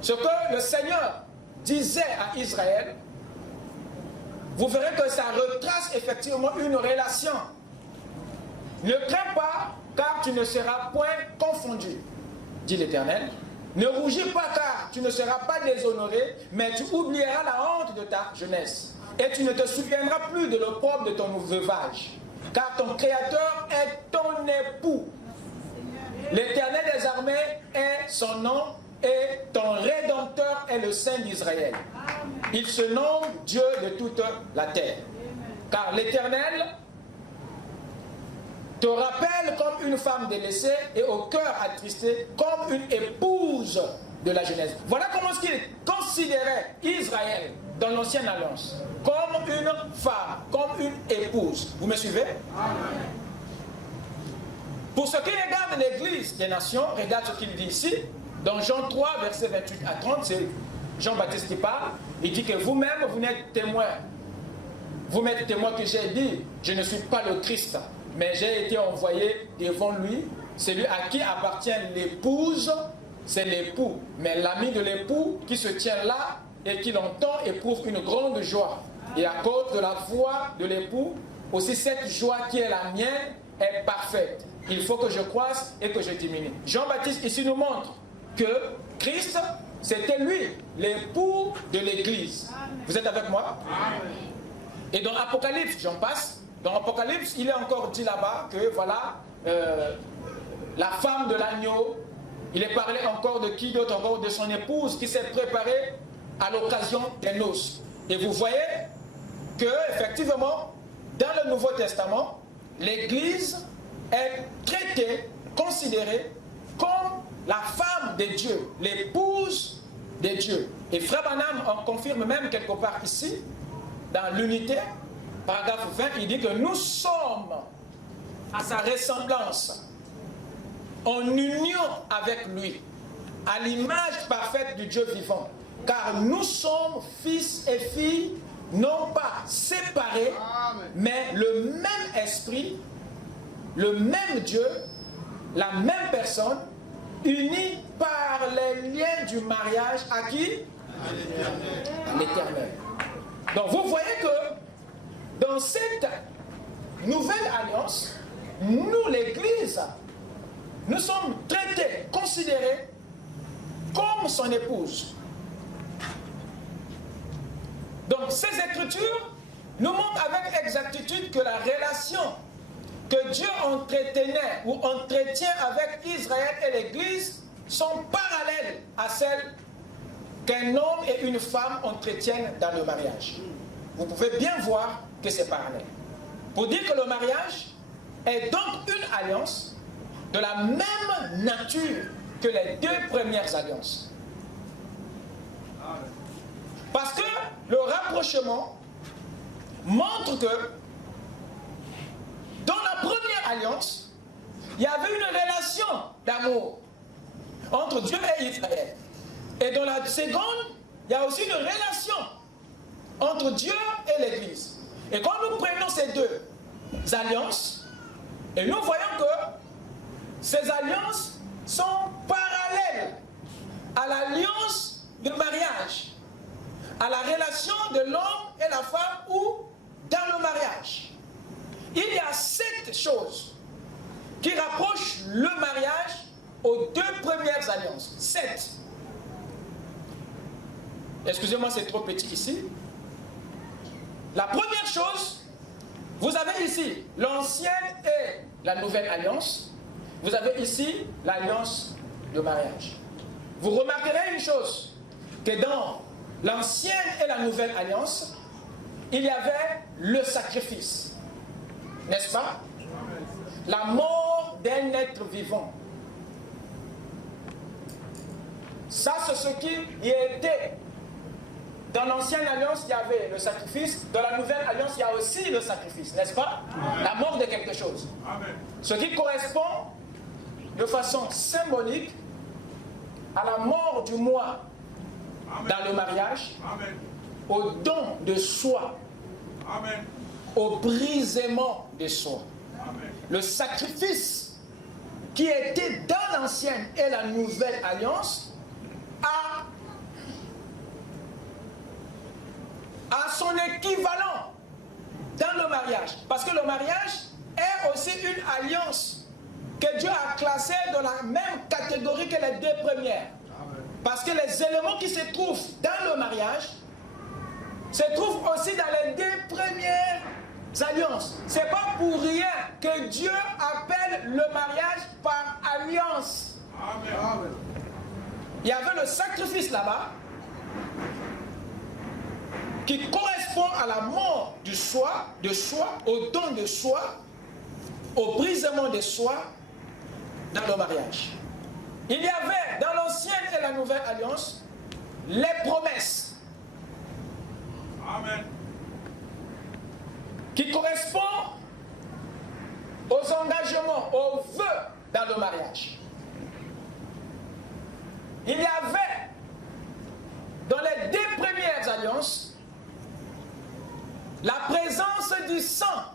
ce que le Seigneur disait à Israël. Vous verrez que ça retrace effectivement une relation. Ne crains pas, car tu ne seras point confondu, dit l'Éternel. Ne rougis pas, car tu ne seras pas déshonoré, mais tu oublieras la honte de ta jeunesse. Et tu ne te souviendras plus de l'opprobre de ton veuvage, car ton Créateur est ton époux. L'Éternel des armées est son nom, et ton Rédempteur est le Saint d'Israël. Il se nomme Dieu de toute la terre. Car l'Éternel te rappelle comme une femme délaissée et au cœur attristé, comme une épouse de la jeunesse. Voilà comment est-ce qu'il considérait Israël dans l'ancienne alliance. Comme une femme, comme une épouse. Vous me suivez? Amen. Pour ce qui regarde l'Église des nations, regarde ce qu'il dit ici, dans Jean 3, versets 28 à 30, c'est Jean-Baptiste qui parle. Il dit que vous-même, vous n'êtes témoin. Vous m'êtes témoin que j'ai dit, je ne suis pas le Christ, mais j'ai été envoyé devant lui. Celui à qui appartient l'épouse, c'est l'époux. Mais l'ami de l'époux qui se tient là et qui l'entend éprouve une grande joie. Et à cause de la voix de l'époux, aussi cette joie qui est la mienne est parfaite. Il faut que je croisse et que je diminue. Jean-Baptiste ici nous montre que Christ, c'était lui, l'époux de l'Église. Vous êtes avec moi? Et dans Apocalypse, j'en passe, dans Apocalypse, il est encore dit là-bas que voilà, la femme de l'agneau, il est parlé encore de qui d'autre, encore de son épouse qui s'est préparée à l'occasion des noces. Et vous voyez que, effectivement, dans le Nouveau Testament, l'Église est traitée, considérée comme la femme de Dieu, l'épouse de Dieu. Et Frère Branham en confirme même quelque part ici, dans l'unité, paragraphe 20, il dit que nous sommes à sa ressemblance, en union avec lui, à l'image parfaite du Dieu vivant. Car nous sommes fils et filles, non pas séparés, mais le même esprit, le même Dieu, la même personne, unis par les liens du mariage à qui? À l'Éternel. Donc vous voyez que dans cette nouvelle alliance, nous l'Église, nous sommes traités, considérés comme son épouse. Donc ces Écritures nous montrent avec exactitude que la relation que Dieu entretenait ou entretient avec Israël et l'Église sont parallèles à celles qu'un homme et une femme entretiennent dans le mariage. Vous pouvez bien voir que c'est parallèle. Pour dire que le mariage est donc une alliance de la même nature que les deux premières alliances. Parce que le rapprochement montre que dans la première alliance, il y avait une relation d'amour entre Dieu et Israël. Et dans la seconde, il y a aussi une relation entre Dieu et l'Église. Et quand nous prenons ces deux alliances, et nous voyons que ces alliances sont parallèles à l'alliance de mariage, à la relation de l'homme et la femme ou dans le mariage. Il y a 7 choses qui rapprochent le mariage aux deux premières alliances. 7. Excusez-moi, c'est trop petit ici. La première chose, vous avez ici l'ancienne et la nouvelle alliance. Vous avez ici l'alliance de mariage. Vous remarquerez une chose, que dans l'ancienne et la nouvelle alliance, il y avait le sacrifice. N'est-ce pas? La mort d'un être vivant. Ça, c'est ce qui y était. Dans l'ancienne alliance, il y avait le sacrifice. Dans la nouvelle alliance, il y a aussi le sacrifice, n'est-ce pas? Amen. La mort de quelque chose. Amen. Ce qui correspond de façon symbolique à la mort du moi. Amen. Dans le mariage. Amen. Au don de soi. Amen. Au brisement de soi. Amen. Le sacrifice qui était dans l'ancienne et la nouvelle alliance a son équivalent dans le mariage. Parce que le mariage est aussi une alliance que Dieu a classées dans la même catégorie que les deux premières. Parce que les éléments qui se trouvent dans le mariage se trouvent aussi dans les deux premières alliances. Ce n'est pas pour rien que Dieu appelle le mariage par alliance. Amen. Il y avait le sacrifice là-bas qui correspond à la mort de soi, au don de soi, au brisement de soi dans le mariage. Il y avait dans l'ancienne et la nouvelle alliance les promesses. Amen. Qui correspondent aux engagements, aux vœux dans le mariage. Il y avait dans les deux premières alliances la présence du sang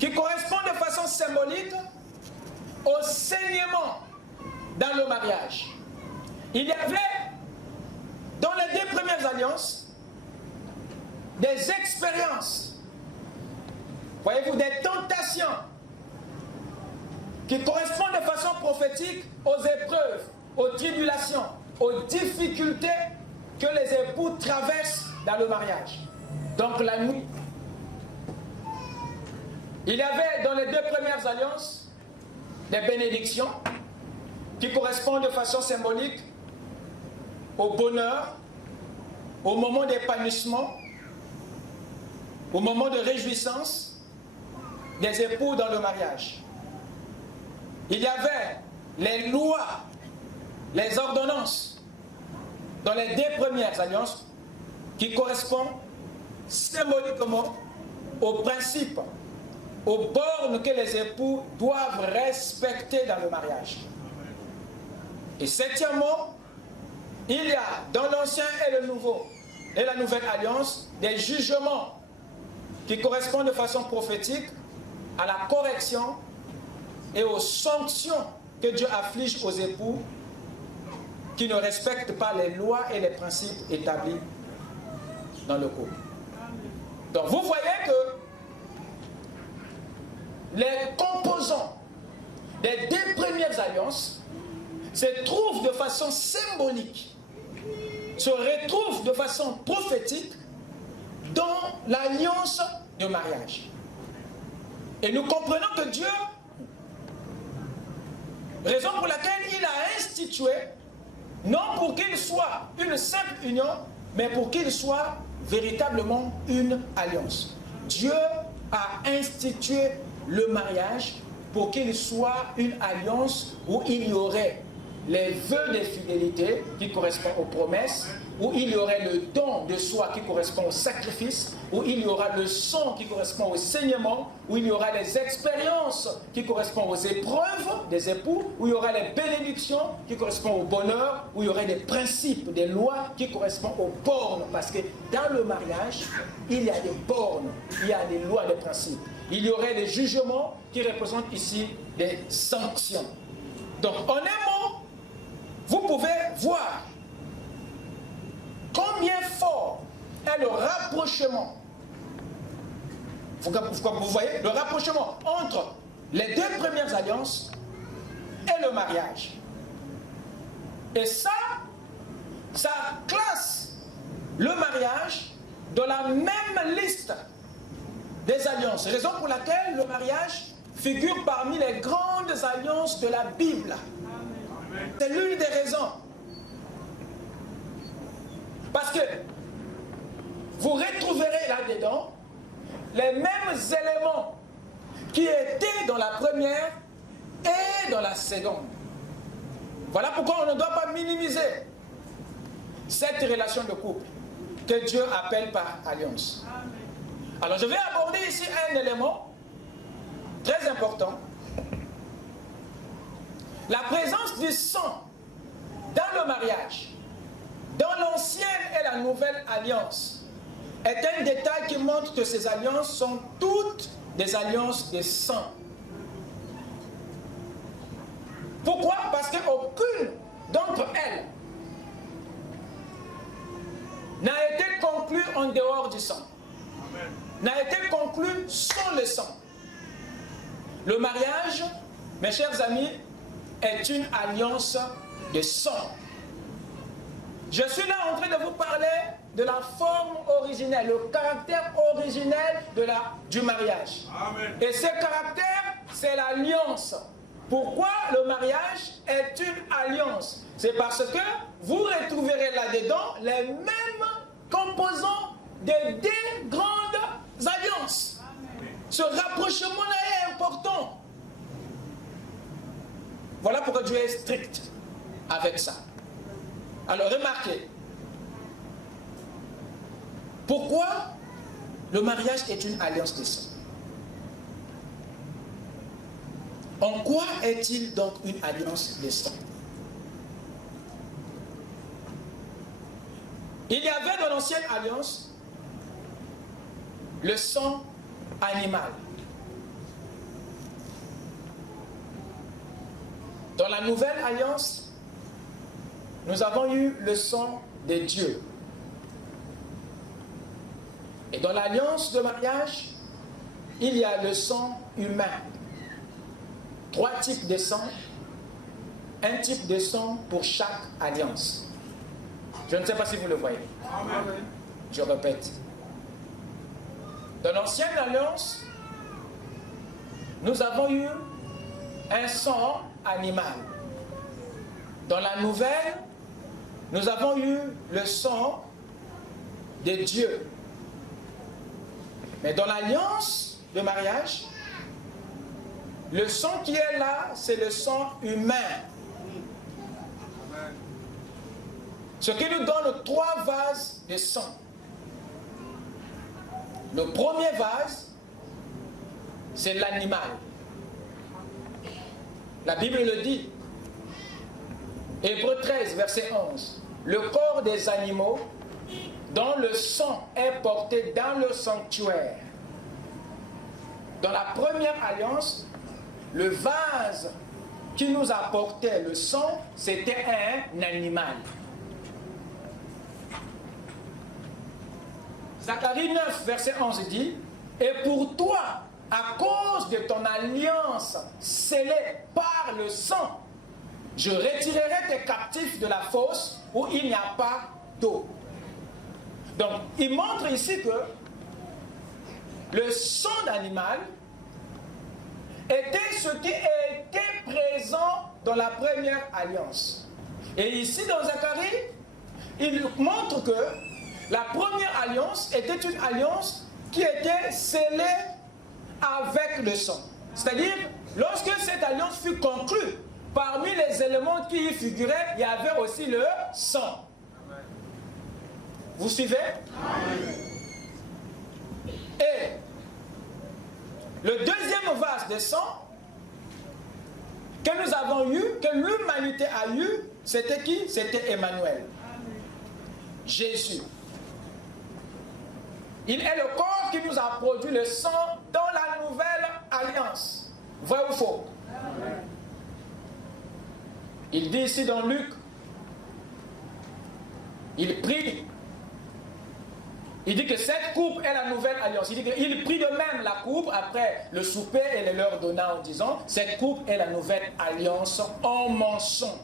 qui correspond de façon symbolique au saignement dans le mariage. Il y avait dans les deux premières alliances des expériences, voyez-vous, des tentations qui correspondent de façon prophétique aux épreuves, aux tribulations, aux difficultés que les époux traversent dans le mariage. Donc la nuit. Il y avait dans les deux premières alliances des bénédictions qui correspondent de façon symbolique au bonheur, au moment d'épanouissement, au moment de réjouissance des époux dans le mariage. Il y avait les lois, les ordonnances dans les deux premières alliances qui correspondent symboliquement aux principes, aux bornes que les époux doivent respecter dans le mariage. Et septièmement, il y a dans l'ancien et le nouveau et la nouvelle alliance des jugements qui correspondent de façon prophétique à la correction et aux sanctions que Dieu afflige aux époux qui ne respectent pas les lois et les principes établis dans le couple. Donc vous voyez que les composants des deux premières alliances se trouvent de façon symbolique, se retrouvent de façon prophétique dans l'alliance de mariage. Et nous comprenons que Dieu, raison pour laquelle il a institué, non pour qu'il soit une simple union, mais pour qu'il soit véritablement une alliance. Dieu a institué le mariage pour qu'il soit une alliance où il y aurait les vœux de fidélité qui correspondent aux promesses, où il y aurait le don de soi qui correspond au sacrifice, où il y aura le sang qui correspond au saignement, où il y aura les expériences qui correspondent aux épreuves des époux, où il y aura les bénédictions qui correspondent au bonheur, où il y aurait des principes, des lois qui correspondent aux bornes. Parce que dans le mariage, il y a des bornes, il y a des lois, des principes. Il y aurait des jugements qui représentent ici des sanctions. Donc, en un mot, vous pouvez voir combien fort est le rapprochement. Vous voyez, le rapprochement entre les deux premières alliances et le mariage. Et ça classe le mariage dans la même liste des alliances. Raison pour laquelle le mariage figure parmi les grandes alliances de la Bible. C'est l'une des raisons. Parce que vous retrouverez là-dedans les mêmes éléments qui étaient dans la première et dans la seconde. Voilà pourquoi on ne doit pas minimiser cette relation de couple que Dieu appelle par alliance. Alors je vais aborder ici un élément très important. La présence du sang dans le mariage, dans l'ancienne et la nouvelle alliance, est un détail qui montre que ces alliances sont toutes des alliances de sang. Pourquoi? Parce qu'aucune d'entre elles n'a été conclue en dehors du sang, n'a été conclue sans le sang. Le mariage, mes chers amis, est une alliance de sang. Je suis là en train de vous parler de la forme originelle, le caractère originel du mariage. Amen. Et ce caractère, c'est l'alliance. Pourquoi le mariage est une alliance? C'est parce que vous retrouverez là-dedans les mêmes composants des deux grandes alliances. Ce rapprochement-là est important. Voilà pourquoi Dieu est strict avec ça. Alors remarquez, pourquoi le mariage est une alliance de sang? En quoi est-il donc une alliance de sang? Il y avait dans l'ancienne alliance le sang animal. Dans la nouvelle alliance, nous avons eu le sang de Dieu. Et dans l'alliance de mariage, il y a le sang humain. 3 types de sang, un type de sang pour chaque alliance. Je ne sais pas si vous le voyez. Amen. Je répète. Dans l'ancienne alliance, nous avons eu un sang animal. Dans la nouvelle, nous avons eu le sang de Dieu. Mais dans l'alliance de mariage, le sang qui est là, c'est le sang humain. Ce qui nous donne 3 vases de sang. Le premier vase, c'est l'animal. La Bible le dit. Hébreux 13, verset 11. Le corps des animaux, dont le sang est porté dans le sanctuaire. Dans la première alliance, le vase qui nous apportait le sang, c'était un animal. Zacharie 9, verset 11 dit, « Et pour toi, à cause de ton alliance scellée par le sang, je retirerai tes captifs de la fosse où il n'y a pas d'eau. » Donc, il montre ici que le sang d'animal était ce qui était présent dans la première alliance. Et ici, dans Zacharie, il montre que la première alliance était une alliance qui était scellée avec le sang. C'est-à-dire, lorsque cette alliance fut conclue, parmi les éléments qui y figuraient, il y avait aussi le sang. Vous suivez? Et le deuxième vase de sang que nous avons eu, que l'humanité a eu, c'était qui? C'était Emmanuel. Jésus. Il est le corps qui nous a produit le sang dans la nouvelle alliance. Vrai ou faux? Il dit ici dans Luc, il prie. Il dit que cette coupe est la nouvelle alliance. Il dit qu'il prit de même la coupe après le souper et le leur donna en disant, cette coupe est la nouvelle alliance en mon sang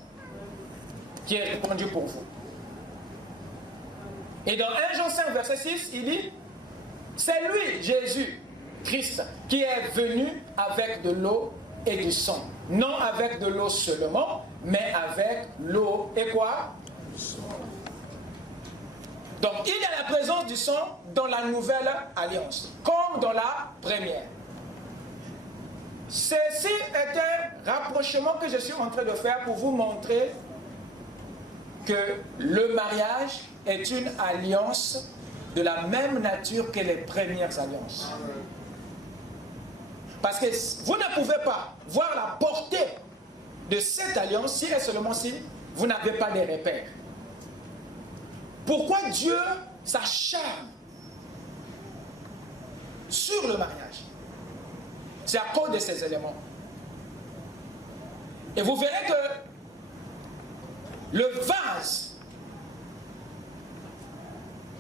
qui est répandue pour vous. Et dans 1 Jean 5, verset 6, il dit, c'est lui, Jésus, Christ, qui est venu avec de l'eau et du sang. Non avec de l'eau seulement, mais avec l'eau et quoi? Donc il y a la présence du sang dans la nouvelle alliance, comme dans la première. Ceci est un rapprochement que je suis en train de faire pour vous montrer que le mariage est une alliance de la même nature que les premières alliances. Parce que vous ne pouvez pas voir la portée de cette alliance si et seulement si vous n'avez pas de repères. Pourquoi Dieu s'acharne sur le mariage? C'est à cause de ces éléments. Et vous verrez que le vase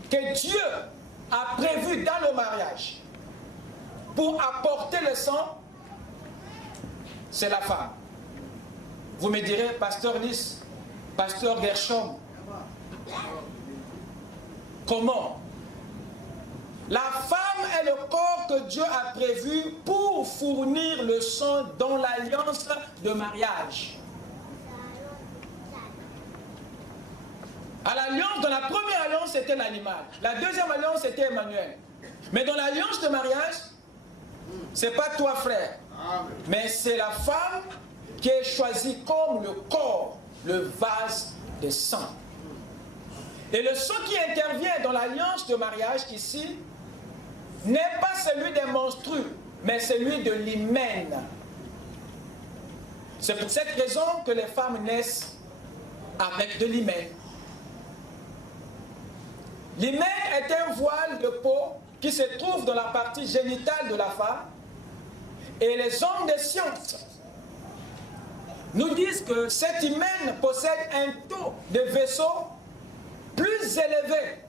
que Dieu a prévu dans le mariage pour apporter le sang c'est la femme. Vous me direz, Pasteur Lys, Pasteur Gershom, comment? La femme est le corps que Dieu a prévu pour fournir le sang dans l'alliance de mariage. À l'alliance, dans la première alliance, c'était l'animal. La deuxième alliance, c'était Emmanuel. Mais dans l'alliance de mariage, ce n'est pas toi, frère. Mais c'est la femme qui est choisie comme le corps, le vase de sang. Et le sang qui intervient dans l'alliance de mariage ici n'est pas celui des menstrues, mais celui de l'hymen. C'est pour cette raison que les femmes naissent avec de l'hymen. L'hymen est un voile de peau qui se trouve dans la partie génitale de la femme. Et les hommes de science nous disent que cet hymen possède un taux de vaisseau plus élevé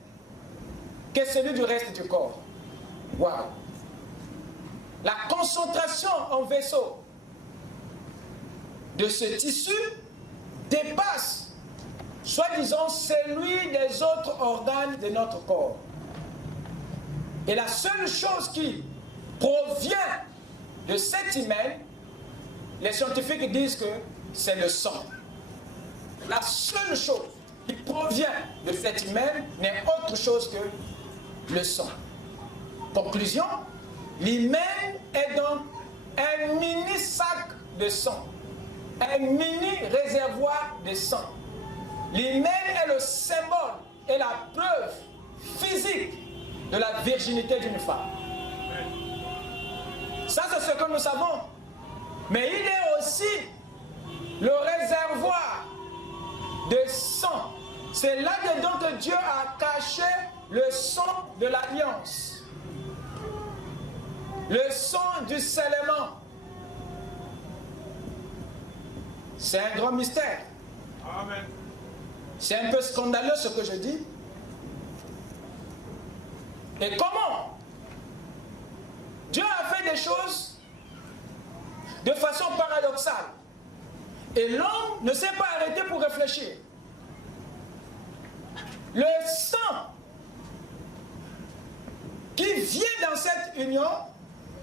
que celui du reste du corps. Waouh! La concentration en vaisseau de ce tissu dépasse, soi-disant, celui des autres organes de notre corps. Et la seule chose qui provient de cet hymen, les scientifiques disent que c'est le sang. La seule chose qui provient de cet hymen n'est autre chose que le sang. Conclusion, l'hymen est donc un mini sac de sang, un mini réservoir de sang. L'hymen est le symbole et la preuve physique de la virginité d'une femme. Ça, c'est ce que nous savons. Mais il est aussi le réservoir de sang. C'est là-dedans que Dieu a caché le sang de l'alliance. Le sang du scellement. C'est un grand mystère. Amen. C'est un peu scandaleux ce que je dis. Et comment Dieu a fait des choses de façon paradoxale. Et l'homme ne s'est pas arrêté pour réfléchir. Le sang qui vient dans cette union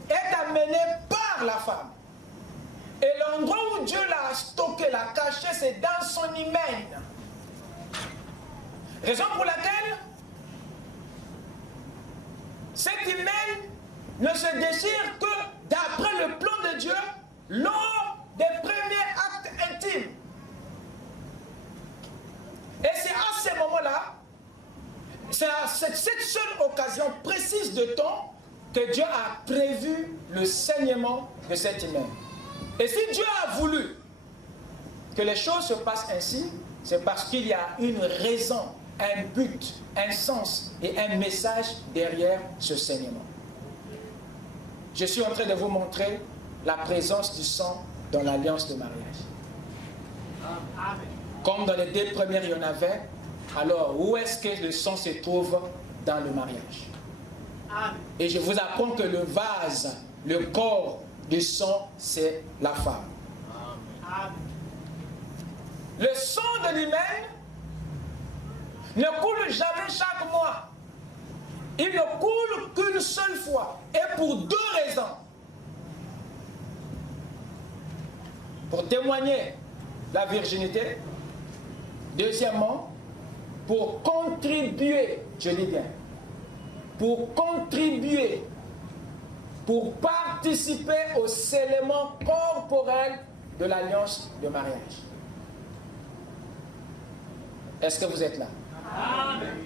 est amené par la femme. Et l'endroit où Dieu l'a stocké, l'a caché, c'est dans son hymen. Raison pour laquelle cet hymen ne se déchire que d'après le plan de Dieu lors des premiers actes intimes. Et c'est à ce moment-là, c'est à cette seule occasion précise de temps que Dieu a prévu le saignement de cet hymen. Et si Dieu a voulu que les choses se passent ainsi, c'est parce qu'il y a une raison, un but, un sens et un message derrière ce saignement. Je suis en train de vous montrer la présence du sang dans l'alliance de mariage. Amen. Comme dans les 2 premières, il y en avait. Alors, où est-ce que le sang se trouve dans le mariage? Amen. Et je vous apprends que le vase, le corps du sang, c'est la femme. Amen. Le sang de l'hymen ne coule jamais chaque mois. Il ne coule qu'une seule fois. Et pour 2 raisons. Pour témoigner la virginité. Deuxièmement, pour contribuer, je dis bien, pour contribuer, pour participer au scellement corporel de l'alliance de mariage. Est-ce que vous êtes là? Amen.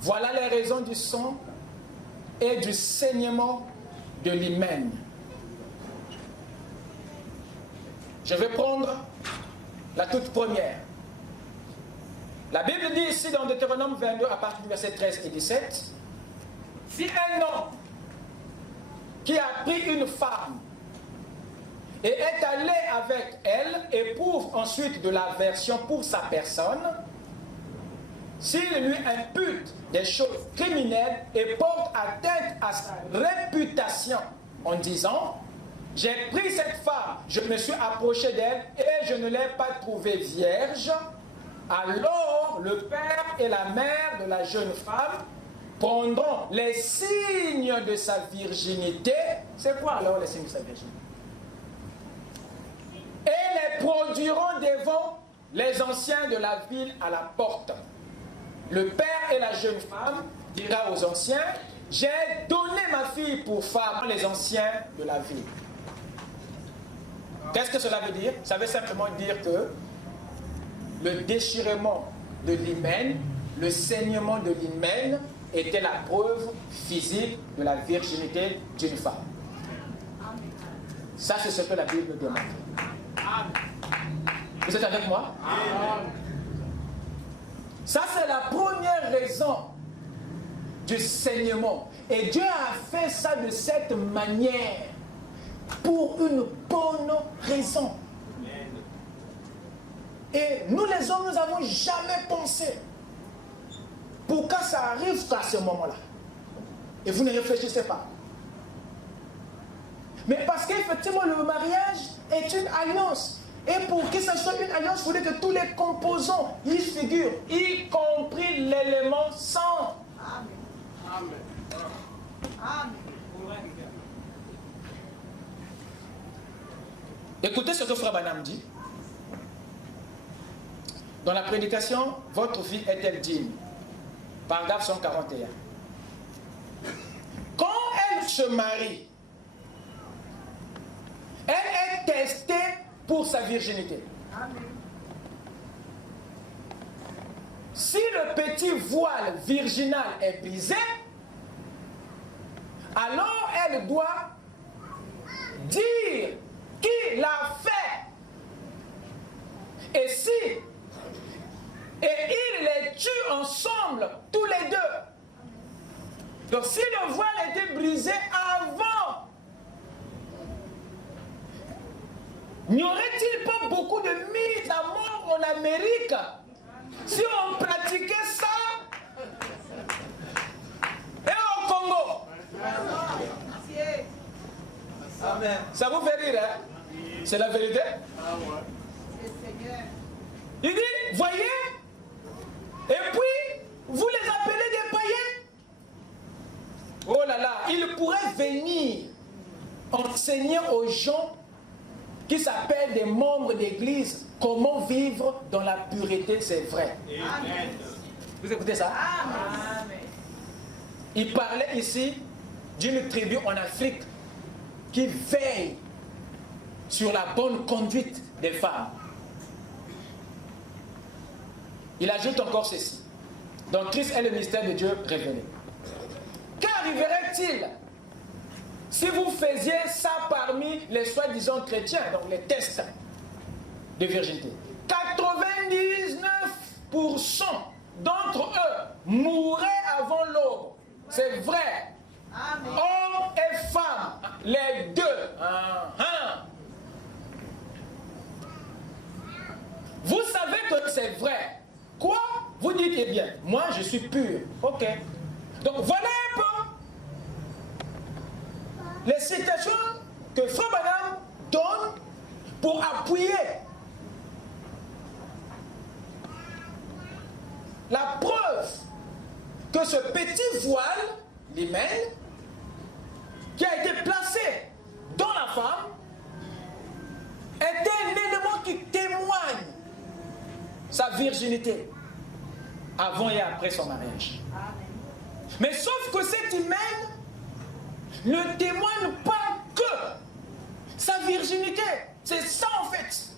Voilà les raisons du sang et du saignement de l'hymen. Je vais prendre la toute première. La Bible dit ici dans Deutéronome 22 à partir du verset 13 et 17, si un homme qui a pris une femme et est allé avec elle, éprouve ensuite de l'aversion pour sa personne, s'il lui impute des choses criminelles et porte atteinte à sa réputation en disant « j'ai pris cette femme, je me suis approché d'elle et je ne l'ai pas trouvée vierge. Alors le père et la mère de la jeune femme prendront les signes de sa virginité. C'est quoi alors les signes de sa virginité? Et les produiront devant les anciens de la ville à la porte. Le père et la jeune femme dira aux anciens, j'ai donné ma fille pour femme, les anciens de la ville. Qu'est-ce que cela veut dire? Ça veut simplement dire que le déchirement de l'hymen, le saignement de l'hymen était la preuve physique de la virginité d'une femme. Ça, c'est ce que la Bible demande. Vous êtes avec moi? Ça, c'est la première raison du saignement. Et Dieu a fait ça de cette manière pour une bonne raison. Et nous les hommes, nous n'avons jamais pensé pourquoi ça arrive à ce moment-là. Et vous ne réfléchissez pas. Mais parce qu'effectivement, le mariage est une alliance. Et pour que ce soit une alliance, il faudrait que tous les composants y figurent, y compris l'élément sang. Amen. Amen. Écoutez ce que Frère Branham dit. Dans la prédication, votre vie est-elle digne? Paragraphe 141. Quand elle se marie, elle est testée pour sa virginité. Amen. Si le petit voile virginal est brisé, alors elle doit dire qui l'a fait. Et si, et ils les tuent ensemble, tous les deux. Donc si le voile était brisé avant, n'y aurait-il pas beaucoup de mises à mort en Amérique si on pratiquait ça? Et au Congo? Amen. Ça vous fait rire, hein? C'est la vérité. Il dit, voyez, et puis, vous les appelez des païens? Oh là là, ils pourraient venir enseigner aux gens qui s'appellent des membres d'église comment vivre dans la pureté, c'est vrai. Amen. Vous écoutez ça? Amen. Il parlait ici d'une tribu en Afrique qui veille sur la bonne conduite des femmes. Il ajoute encore ceci. Donc Christ est le mystère de Dieu révélé. Qu'arriverait-il si vous faisiez ça parmi les soi-disant chrétiens, donc les tests de virginité? 99% d'entre eux mourraient avant l'aube. C'est vrai. Amen. Hommes et femmes, les deux. Vous savez que c'est vrai. Quoi? Vous dites, eh bien, moi je suis pur. Ok. Donc voilà un peu les citations que Frère Branham donne pour appuyer la preuve que ce petit voile, l'hymen, qui a été placé dans la femme, est un élément qui témoigne sa virginité avant et après son mariage. Mais sauf que cet hymen ne témoigne pas que sa virginité. C'est ça en fait.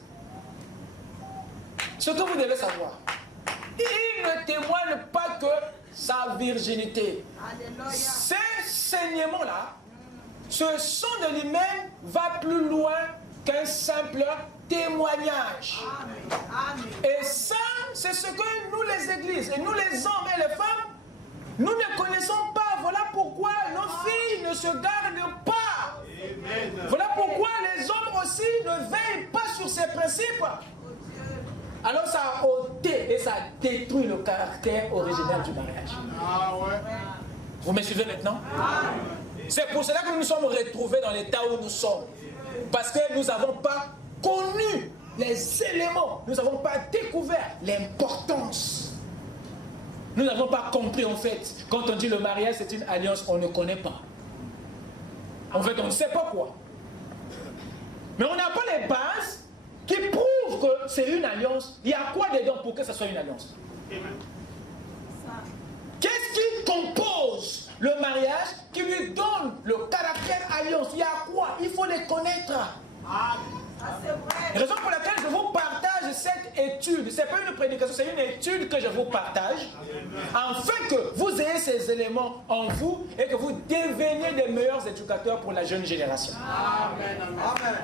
Ce que vous devez savoir. Il ne témoigne pas que sa virginité. Alléluia. Ces saignements-là, ce sang de l'hymen va plus loin qu'un simple témoignage. Amen. Amen. Et ça, c'est ce que nous les églises, et nous les hommes et les femmes, nous ne connaissons pas. Voilà pourquoi nos filles ne se gardent pas. Amen. Voilà pourquoi les hommes aussi ne veillent pas sur ces principes. Alors ça a ôté et ça a détruit le caractère originel du mariage. Ah ouais. Vous me suivez maintenant? C'est pour cela que nous nous sommes retrouvés dans l'état où nous sommes. Parce que nous n'avons pas connu les éléments. Nous n'avons pas découvert l'importance. Nous n'avons pas compris en fait. Quand on dit le mariage c'est une alliance, on ne connaît pas. En fait, on ne sait pas quoi. Mais on n'a pas les bases qui prouvent que c'est une alliance. Il y a quoi dedans pour que ce soit une alliance? Qu'est-ce qui compose le mariage qui lui donne le caractère alliance? Il y a quoi? Il faut les connaître. Raison pour laquelle je vous partage cette étude. Ce n'est pas une prédication, c'est une étude que je vous partage. Afin que vous ayez ces éléments en vous et que vous deveniez des meilleurs éducateurs pour la jeune génération. Amen. Amen.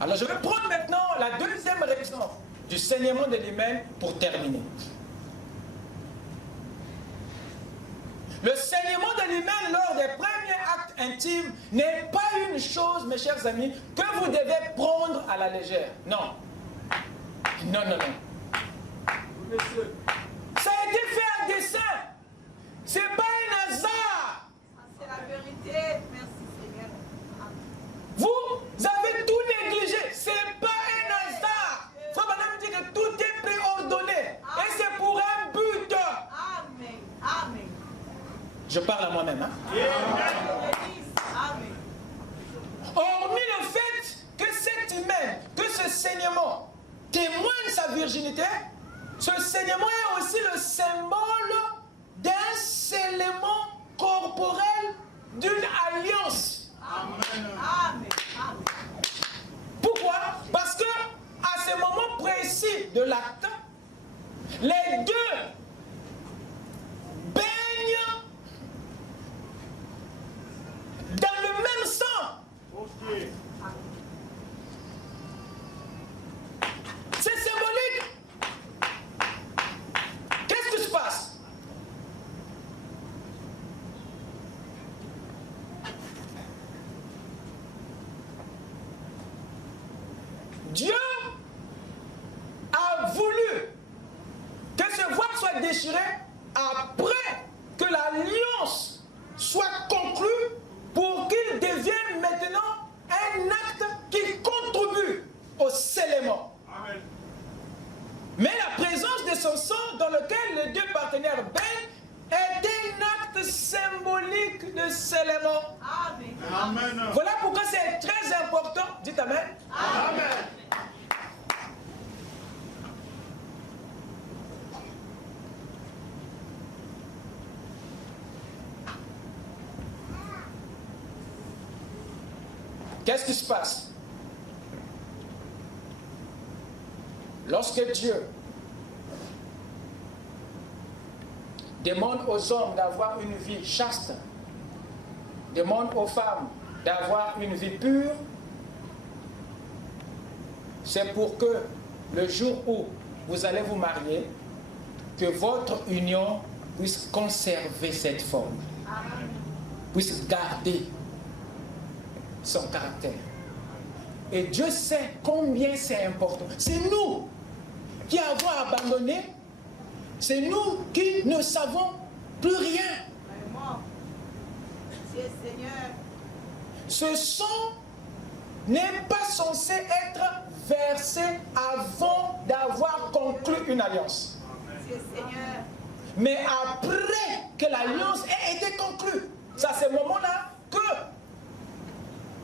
Alors je vais prendre maintenant la deuxième raison du saignement de l'hymen pour terminer. Le saignement de l'hymen lors des premiers actes intimes n'est pas une chose, mes chers amis, que vous devez prendre à la légère. Non. Non, non, non. Ça a été fait à dessein. Ce n'est pas un hasard. C'est la vérité. Merci Seigneur. Vous avez tout négligé. Ce n'est pas un hasard. Frère Madame dit que tout est préordonné. Et c'est pour un but. Amen. Amen. Je parle à moi-même. Hein? Amen. Hormis le fait que cet hymen, que ce saignement témoigne sa virginité, ce saignement est aussi le symbole d'un scellement corporel d'une alliance. Amen. Amen. Amen. Pourquoi? Parce que à ce moment précis de l'acte, les deux baignent dans le même sang. C'est symbolique. Qu'est-ce qui se passe? Dieu a voulu que ce voile soit déchiré après que l'alliance soit conclue pour qu'il devienne maintenant un acte qui contribue au scellement. Amen. Mais la présence de son sang dans lequel les deux partenaires baignent est un acte symbolique de scellement. Amen. Amen. Voilà pourquoi c'est très important. Dites Amen. Amen. Qu'est-ce qui se passe? Lorsque Dieu demande aux hommes d'avoir une vie chaste, demande aux femmes d'avoir une vie pure, c'est pour que le jour où vous allez vous marier, que votre union puisse conserver cette forme, puisse garder son caractère. Et Dieu sait combien c'est important. C'est nous qui avons abandonné, c'est nous qui ne savons plus rien. Vraiment. C'est Seigneur. Ce sang n'est pas censé être versé avant d'avoir conclu une alliance. C'est Seigneur. Mais après que l'alliance ait été conclue, c'est à ce moment-là que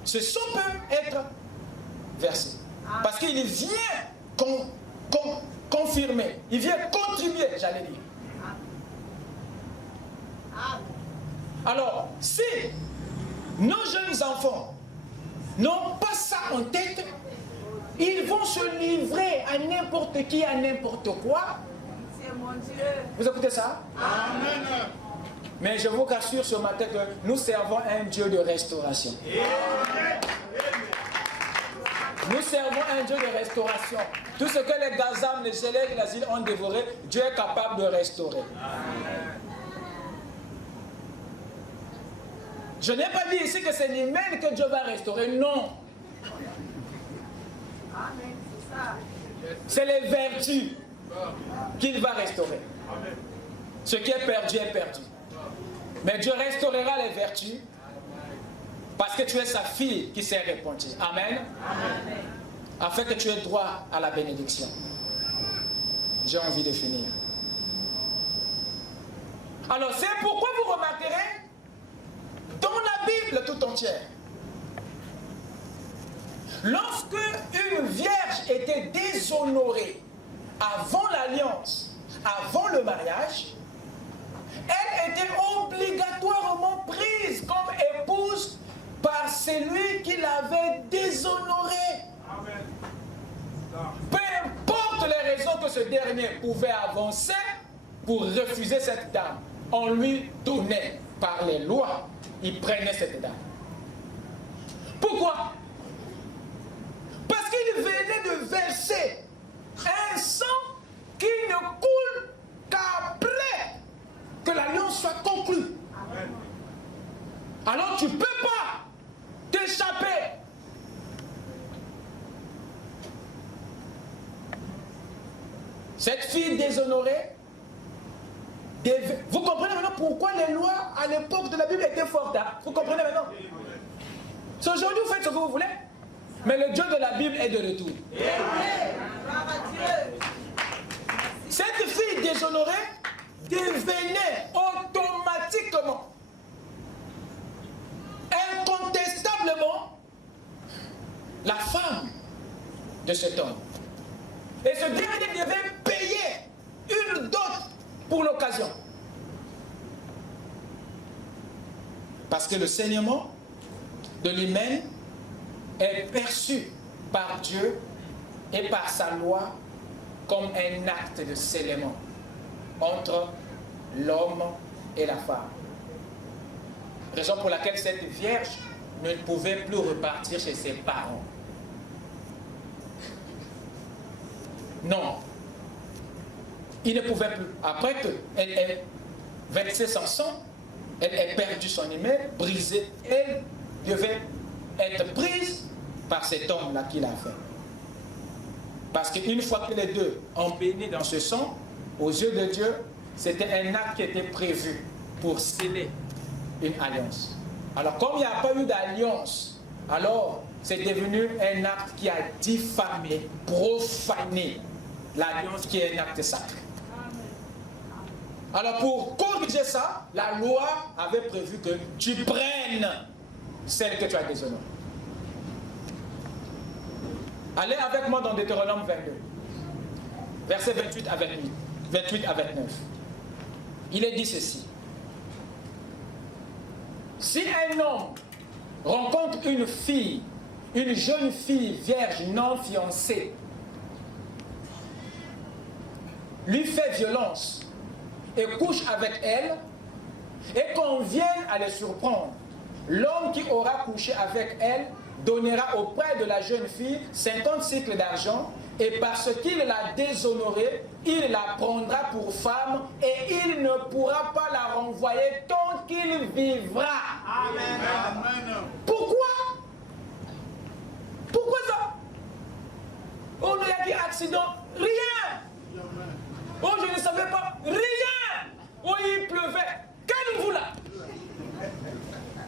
ce sang peut être versé. Parce qu'il vient confirmer, il vient contribuer, j'allais dire. Alors, si nos jeunes enfants n'ont pas ça en tête, ils vont se livrer à n'importe qui, à n'importe quoi. C'est mon Dieu. Vous écoutez ça? Amen. Mais je vous rassure ce matin que nous servons un Dieu de restauration. Nous servons un Dieu de restauration. Tout ce que les Gazam, les Sélèques, les îles ont dévoré, Dieu est capable de restaurer. Je n'ai pas dit ici que c'est l'hymen que Dieu va restaurer, non. Amen. C'est ça. C'est les vertus. qu'il va restaurer. Ce qui est perdu est perdu. Mais Dieu restaurera les vertus parce que tu es sa fille qui s'est répandue. Amen. Amen. Afin que tu aies droit à la bénédiction. J'ai envie de finir. Alors c'est pourquoi vous remarquerez dans la Bible tout entière, lorsque une vierge était déshonorée avant l'alliance, avant le mariage, elle était obligatoirement prise comme épouse par celui qui l'avait déshonorée. Peu importe les raisons que ce dernier pouvait avancer pour refuser cette dame, on lui donnait par les lois, il prenait cette dame. Pourquoi? Parce qu'il venait de verser un sang qui ne coule qu'après que l'alliance soit conclue. Alors tu ne peux pas t'échapper. Cette fille déshonorée, vous comprenez maintenant pourquoi les lois à l'époque de la Bible étaient fortes. Hein? Vous comprenez maintenant? C'est aujourd'hui vous faites ce que vous voulez, mais le Dieu de la Bible est de retour. Cette fille déshonorée devenait automatiquement, incontestablement, la femme de cet homme. Et ce dernier devait payer une dot pour l'occasion. Parce que le saignement de l'hymen est perçu par Dieu et par sa loi comme un acte de scellement entre l'homme et la femme. Raison pour laquelle cette vierge ne pouvait plus repartir chez ses parents. Non. Il ne pouvait plus. Après qu'elle ait versé son sang, elle ait perdu son hymen, brisé, elle devait être prise par cet homme-là qui l'a fait. Parce qu'une fois que les deux ont baigné dans ce sang, aux yeux de Dieu, c'était un acte qui était prévu pour sceller une alliance. Alors comme il n'y a pas eu d'alliance, alors c'est devenu un acte qui a diffamé, profané l'alliance qui est un acte sacré. Alors pour corriger ça, la loi avait prévu que tu prennes celle que tu as déshonorée. Allez avec moi dans Deutéronome 22, versets 28 à 28, 28 à 29. Il est dit ceci. Si un homme rencontre une fille, une jeune fille vierge non fiancée, lui fait violence et couche avec elle, et qu'on vienne à les surprendre, l'homme qui aura couché avec elle donnera auprès de la jeune fille 50 cycles d'argent, et parce qu'il l'a déshonorée, il la prendra pour femme et il ne pourra pas la renvoyer tant qu'il vivra. Amen. Amen. Pourquoi? Pourquoi ça? Oh, il y a des accidents. Rien. Oh, je ne savais pas. Rien. Oh, il pleuvait. Calme-vous là.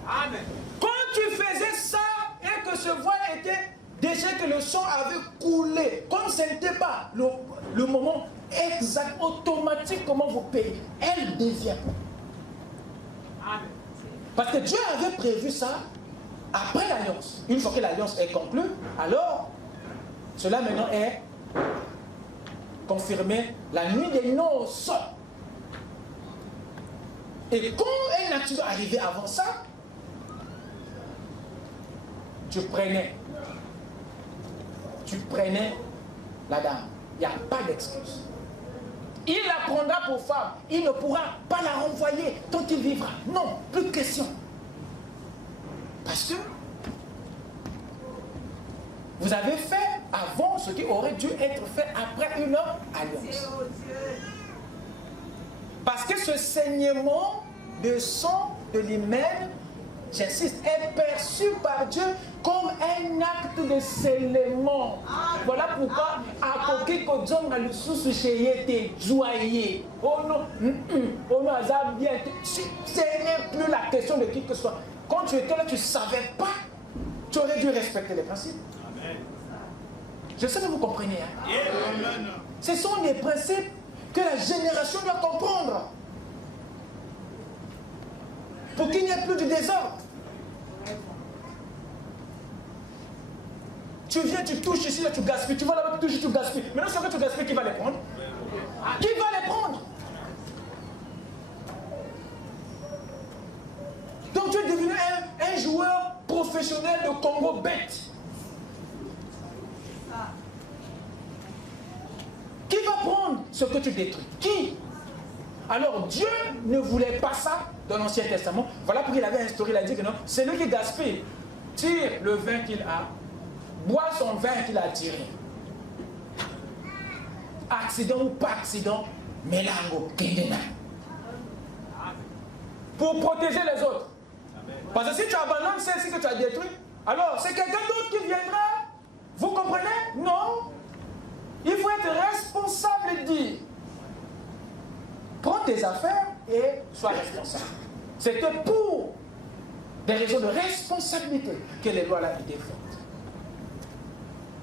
Amen. Quand tu faisais ça et que ce voile était déjà que le sang avait coulé, comme ce n'était pas le moment exact, automatique, comment vous payez, elle devient. Amen. Parce que Dieu avait prévu ça après l'alliance. Une fois que l'alliance est conclue, alors cela maintenant est confirmé la nuit des noces. Et quand un accident arrivait avant ça, tu prenais la dame. Il n'y a pas d'excuse. Il la prendra pour femme. Il ne pourra pas la renvoyer tant qu'il vivra. Non, plus de question. Parce que vous avez fait avant ce qui aurait dû être fait après une alliance. Parce que ce saignement de sang de l'hymen j'insiste, est perçu par Dieu comme un acte de scellement. Voilà pourquoi à côté que John a le sous-chéri était joyeux. Oh non, oh non, bien. Ce n'est plus la question de qui que ce soit. Quand tu étais là, tu ne savais pas. Tu aurais dû respecter les principes. Amen. Je sais que vous comprenez. Hein? Amen. Ce sont des principes que la génération doit comprendre. Pour qu'il n'y ait plus de désordre. Tu viens, tu touches ici, là, tu gaspilles. Tu vas là-bas, tu touches, tu gaspilles. Maintenant, c'est que tu gaspilles, qui va les prendre? Qui va les prendre? Donc tu es devenu un joueur professionnel de Congo bête. Qui va prendre ce que tu détruis? Qui? Alors Dieu ne voulait pas ça dans l'Ancien Testament. Voilà pourquoi il avait instauré, il a dit que non, c'est lui qui gaspille. Tire le vin qu'il a, boit son vin qu'il a tiré. Accident ou pas accident, mélango, kendena. Pour protéger les autres. Parce que si tu abandonnes celle-ci que tu as détruite, alors c'est quelqu'un d'autre qui viendra. Vous comprenez? Non. Il faut être responsable et dire, prends tes affaires et sois responsable. C'était pour des raisons de responsabilité que les lois là étaient faites.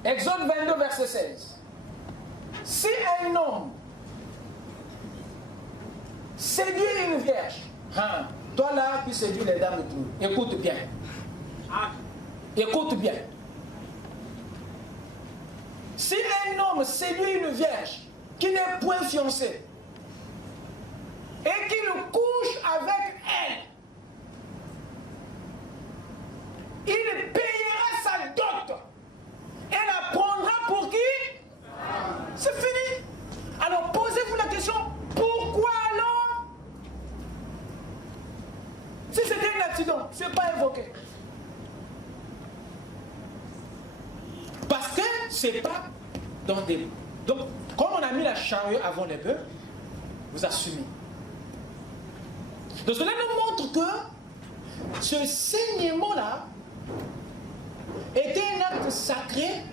Exode 22, verset 16. Si un homme séduit une vierge, hein, toi là, tu séduis les dames de tout. Écoute bien. Écoute bien. Si un homme séduit une vierge qui n'est point fiancée et qu'il couche avec elle, il payera sa dot et la prendra pour qui? C'est fini. Alors posez-vous la question, pourquoi alors? Si c'était un accident, ce n'est pas invoqué. Parce que c'est pas dans des... Donc, comme on a mis la charrue avant les bœufs, vous assumez. Donc cela nous montre que ce saignement-là était un acte sacré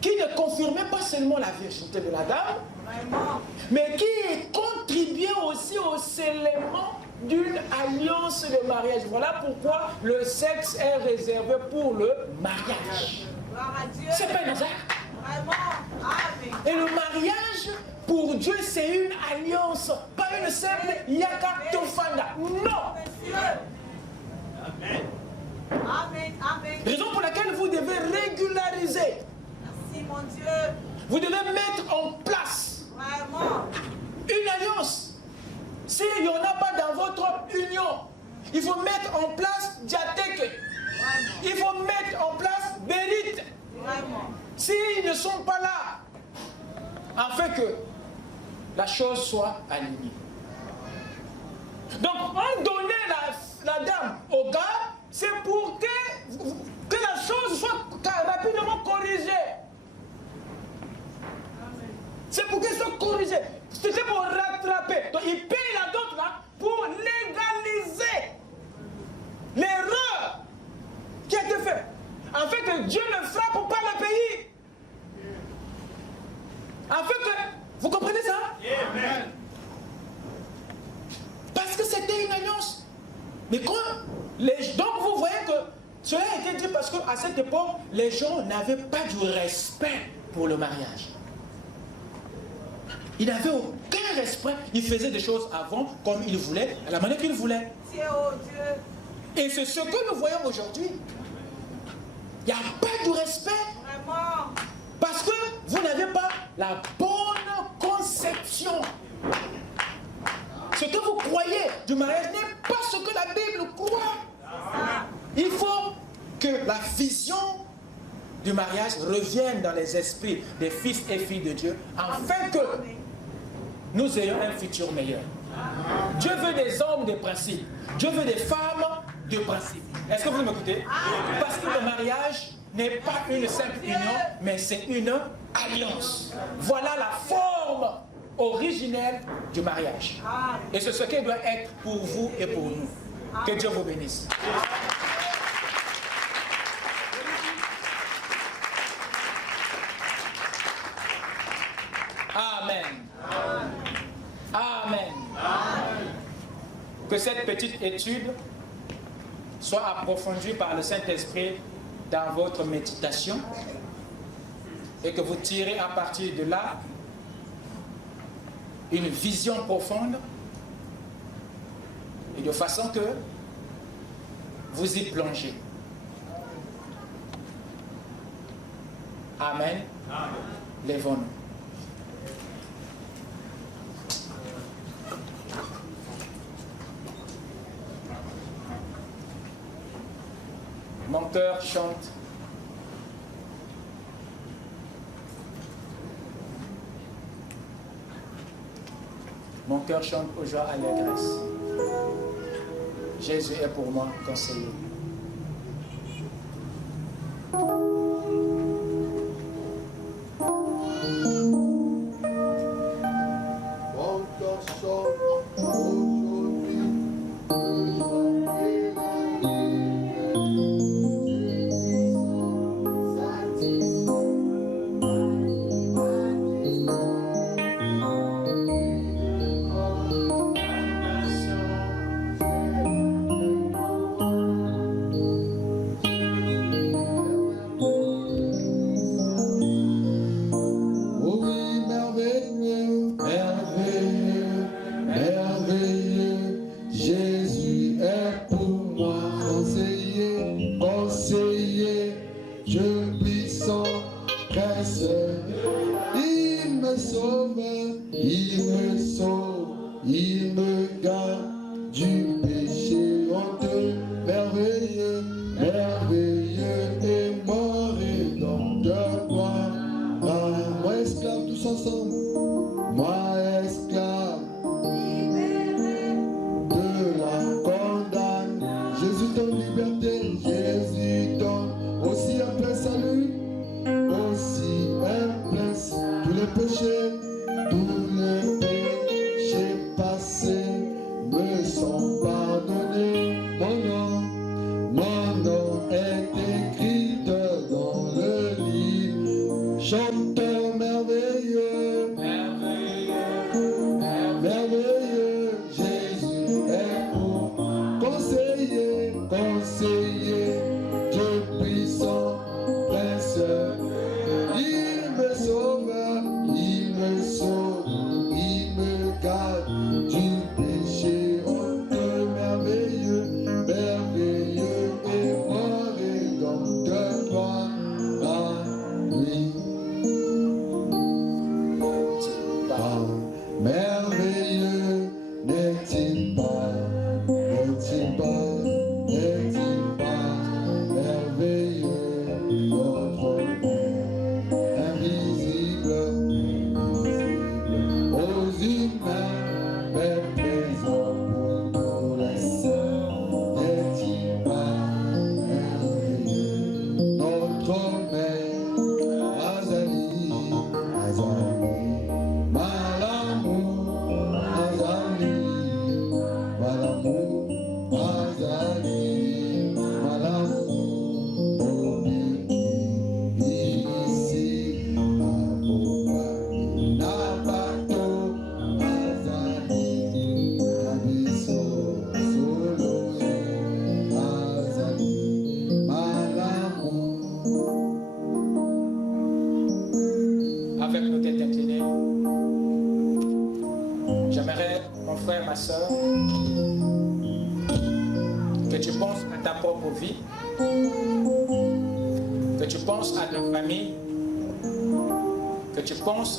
qui ne confirmait pas seulement la virginité de la dame, mais qui contribuait aussi au scellement d'une alliance de mariage. Voilà pourquoi le sexe est réservé pour le mariage. C'est pas un hasard. Et le mariage, pour Dieu, c'est une alliance, pas une simple yaka tofanda. Non. Amen. Raison pour laquelle vous devez régulariser. Merci mon Dieu. Vous devez mettre en place une alliance. S'il n'y en a pas dans votre union, il faut mettre en place Diateke. Il faut mettre en place Bérit. S'ils ne sont pas là, afin que la chose soit alignée. Donc, on donnait la dame au gars, c'est pour que la chose soit rapidement corrigée. C'est pour qu'elle soit corrigée. C'était pour rattraper. Donc, il paye la dot là pour légaliser l'erreur qui a été faite. En fait, que Dieu ne frappe pas le pays. En fait, vous comprenez ça? Amen. Parce que c'était une alliance. Mais quand donc vous voyez que cela a été dit parce qu'à cette époque, les gens n'avaient pas du respect pour le mariage. Ils n'avaient aucun respect. Ils faisaient des choses avant comme ils voulaient, à la manière qu'ils voulaient. Et c'est ce que nous voyons aujourd'hui. Il n'y a pas de respect. Vraiment. Parce que vous n'avez pas la bonne conception. Ce que vous croyez du mariage n'est pas ce que la Bible croit. Il faut que la vision du mariage revienne dans les esprits des fils et filles de Dieu, afin que nous ayons un futur meilleur. Dieu veut des hommes de principe. Dieu veut des femmes de principe. Est-ce que vous m'écoutez? Parce que le mariage n'est pas une simple union, mais c'est une alliance. Voilà la forme originelle du mariage. Et c'est ce qui doit être pour vous et pour nous. Que Dieu vous bénisse. Amen. Amen. Que cette petite étude soit approfondie par le Saint-Esprit dans votre méditation et que vous tirez à partir de là une vision profonde et de façon que vous y plongez. Amen. Amen. Lèvons-nous. Mon cœur chante. Mon cœur chante aux joies allégresse. Jésus est pour moi conseiller.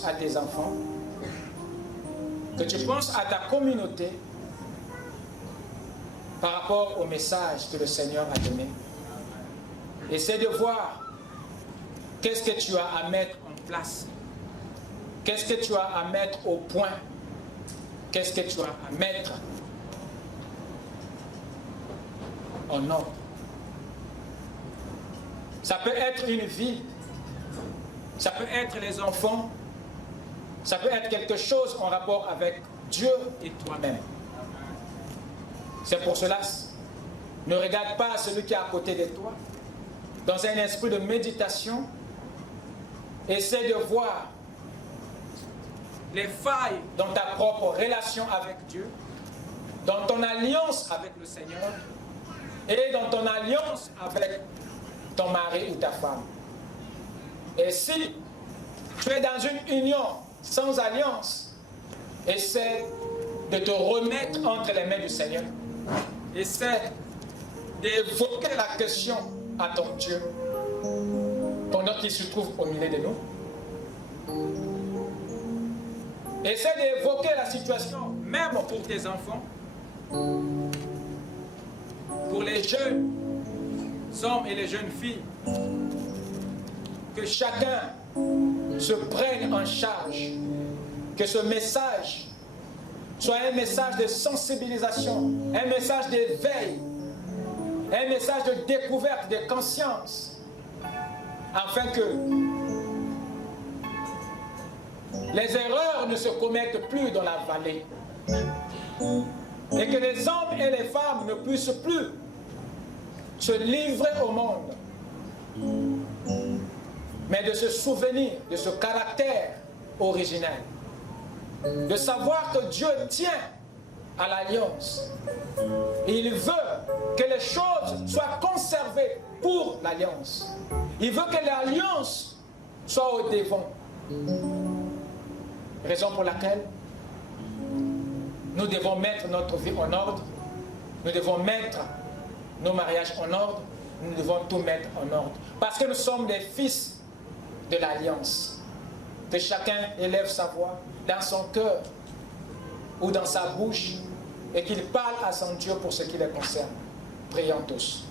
À tes enfants, que tu penses à ta communauté par rapport au message que le Seigneur a donné. Essaie de voir qu'est-ce que tu as à mettre en place, qu'est-ce que tu as à mettre au point, qu'est-ce que tu as à mettre en ordre. Ça peut être une vie, ça peut être les enfants, ça peut être quelque chose en rapport avec Dieu et toi-même. C'est pour cela Ne regarde pas celui qui est à côté de toi. Dans un esprit de méditation, essaie de voir les failles dans ta propre relation avec Dieu, dans ton alliance avec le Seigneur et dans ton alliance avec ton mari ou ta femme. Et si tu es dans une union sans alliance, essaie de te remettre entre les mains du Seigneur. Essaie d'évoquer la question à ton Dieu pendant qu'il se trouve au milieu de nous. Essaie d'évoquer la situation même pour tes enfants, pour les jeunes hommes et les jeunes filles, que chacun se prenne en charge, que ce message soit un message de sensibilisation, un message d'éveil, un message de découverte, de conscience, afin que les erreurs ne se commettent plus dans la vallée et que les hommes et les femmes ne puissent plus se livrer au monde, mais de se souvenir de ce caractère originel, de savoir que Dieu tient à l'alliance. Il veut que les choses soient conservées pour l'alliance. Il veut que l'alliance soit au devant. Raison pour laquelle nous devons mettre notre vie en ordre, nous devons mettre nos mariages en ordre, nous devons tout mettre en ordre. Parce que nous sommes des fils de l'alliance. Que chacun élève sa voix dans son cœur ou dans sa bouche et qu'il parle à son Dieu pour ce qui les concerne. Prions tous.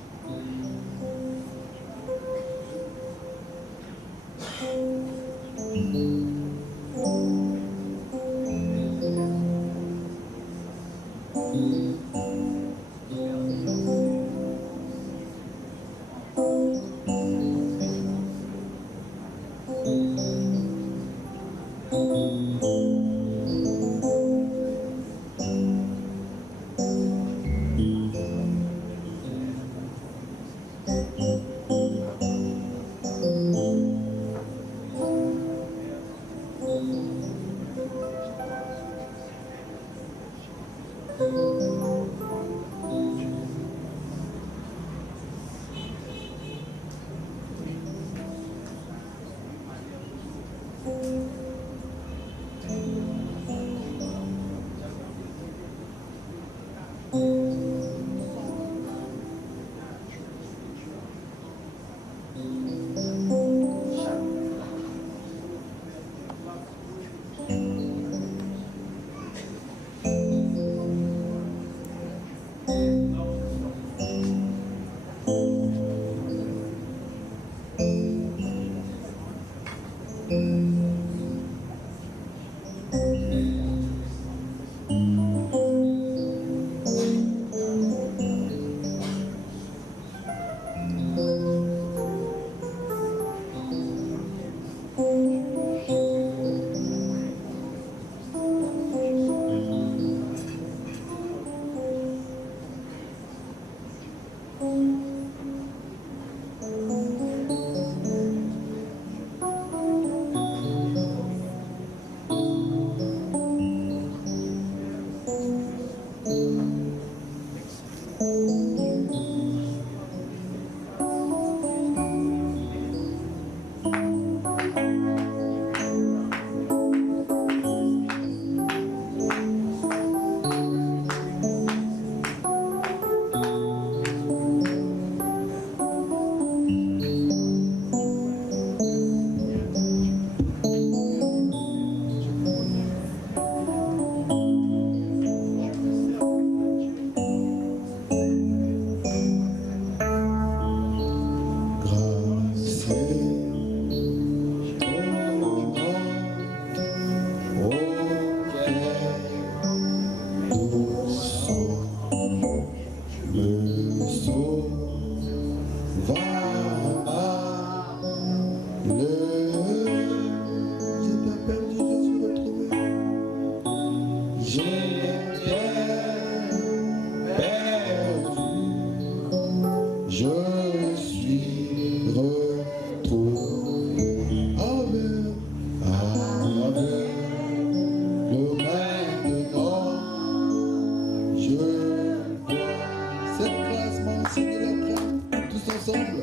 commencement, Seigneur, la crainte, tous ensemble.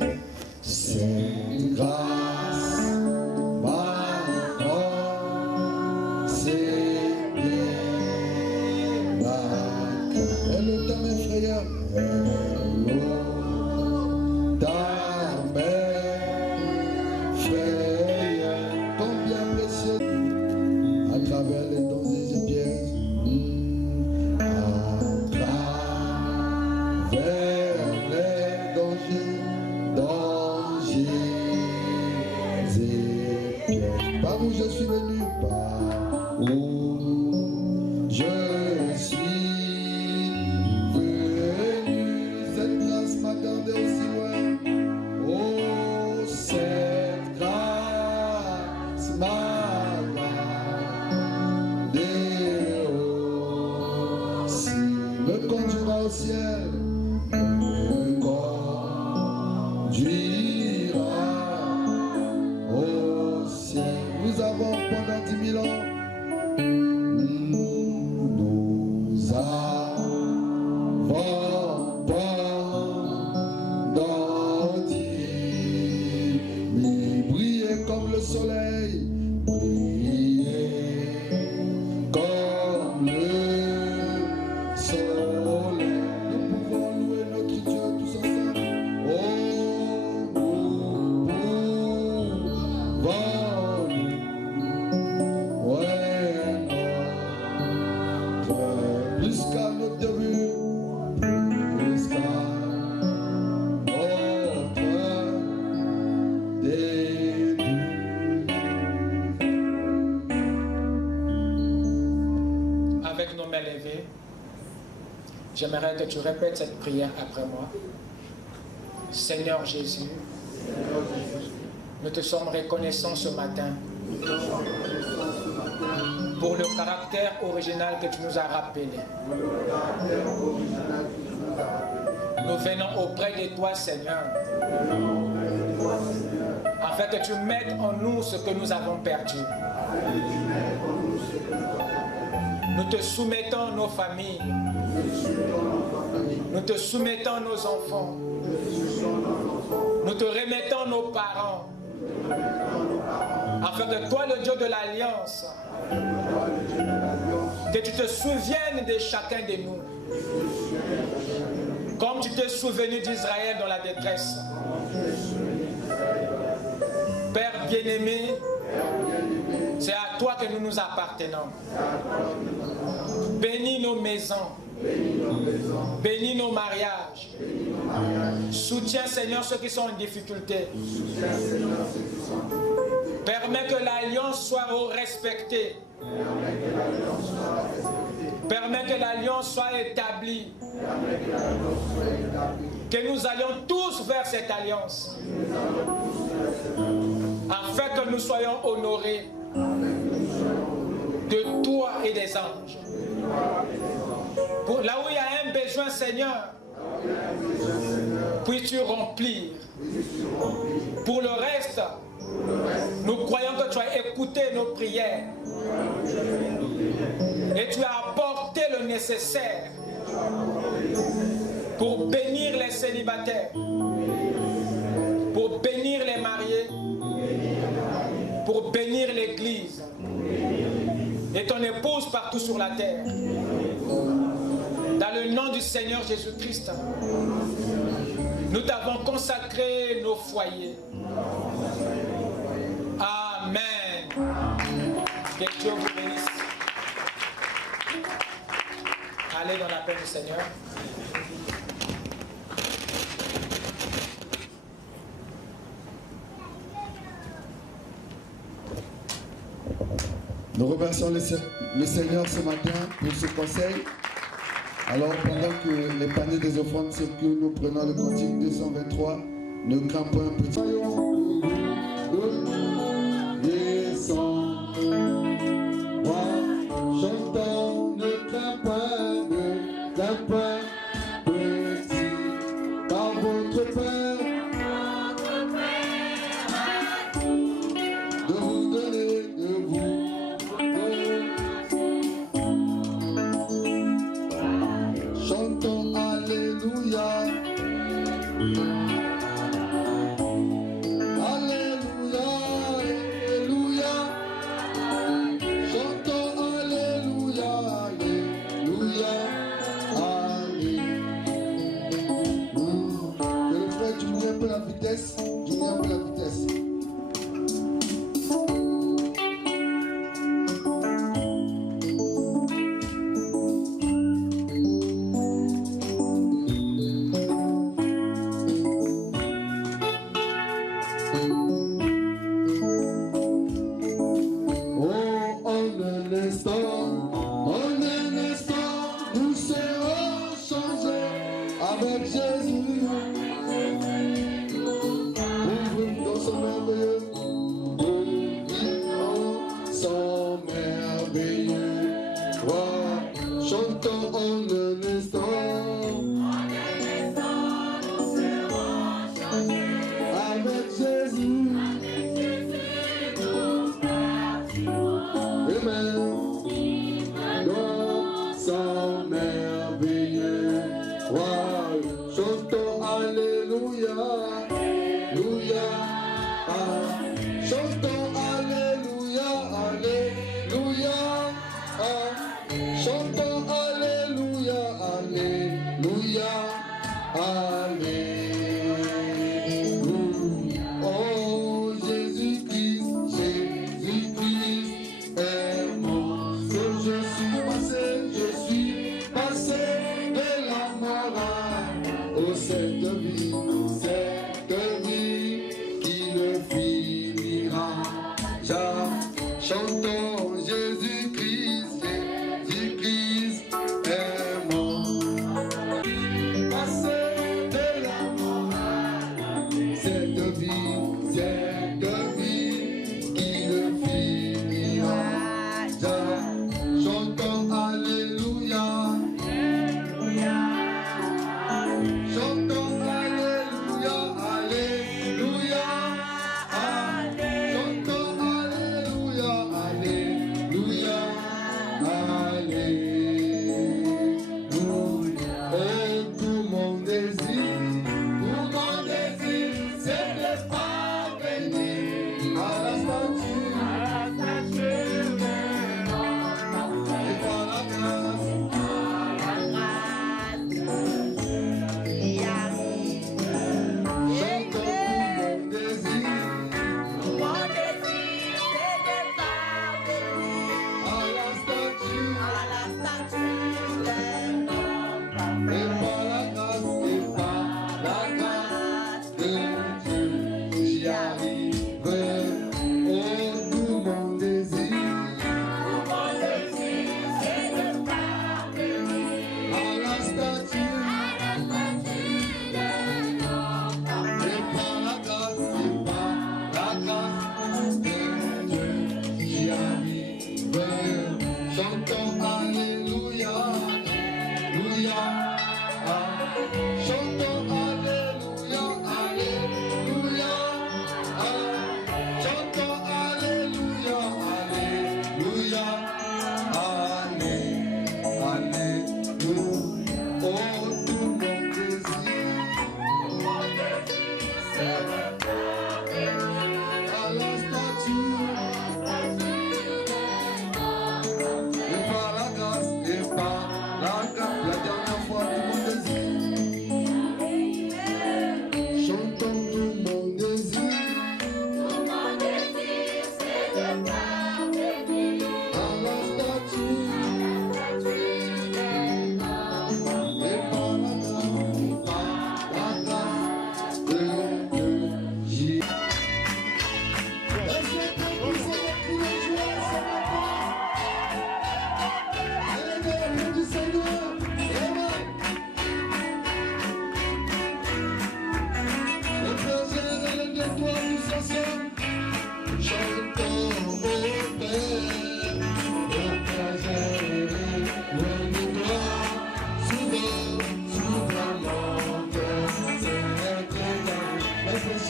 C'est grâce, maintenant, c'est bien. Hello, ta main, frère. Hello, ta main, frère. Combien précieux à travers les dons et les pierres. Par où je suis venu, par où je suis venu, cette grâce m'a gardé aussi loin. Oh, cette grâce m'a gardé aussi, me conduira au ciel, me conduira au ciel. Nous avons pendant 10 000 ans, nous avons pendant 10 000 brillé comme le soleil, brillé comme le soleil. Nous pouvons louer notre Dieu tous ensemble. Oh, nous pouvons plus qu'à notre début, plus qu'à notre début. Avec nos mains levées, j'aimerais que tu répètes cette prière après moi. Seigneur Jésus, nous te sommes reconnaissants ce matin pour le caractère original que tu nous as rappelé. Nous venons auprès de toi, Seigneur, afin que tu mettes en nous ce que nous avons perdu. Nous te soumettons nos familles. Nous te soumettons nos enfants. Nous te remettons nos parents. Afin que toi, le Dieu de l'Alliance, que tu te souviennes de chacun de nous. Comme tu t'es souvenu d'Israël dans la détresse. Père bien-aimé, c'est à toi que nous nous appartenons. Bénis nos maisons. Bénis nos mariages. Soutiens, Seigneur, ceux qui sont en difficulté. Permets que l'alliance soit respectée. Permets que l'alliance soit établie. Que nous allions tous vers cette alliance. Afin que nous soyons honorés de toi et des anges. Là où il y a un besoin, Seigneur, puisses-tu remplir. Pour le reste, nous croyons que tu as écouté nos prières et tu as apporté le nécessaire pour bénir les célibataires, pour bénir les mariés, pour bénir l'Église et ton épouse partout sur la terre. Dans le nom du Seigneur Jésus-Christ, nous t'avons consacré nos foyers. Amen. Que Dieu vous bénisse. Allez dans la paix du Seigneur. Nous remercions le Seigneur ce matin pour ce conseil. Alors, pendant que les paniers des offrandes circulent, nous prenons le cantique 223. Ne crains pas un petit. Descends-moi, chantons, ne crains pas, petit, car votre Père de vous donner de vous. Chantons Alléluia,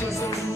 Jesus.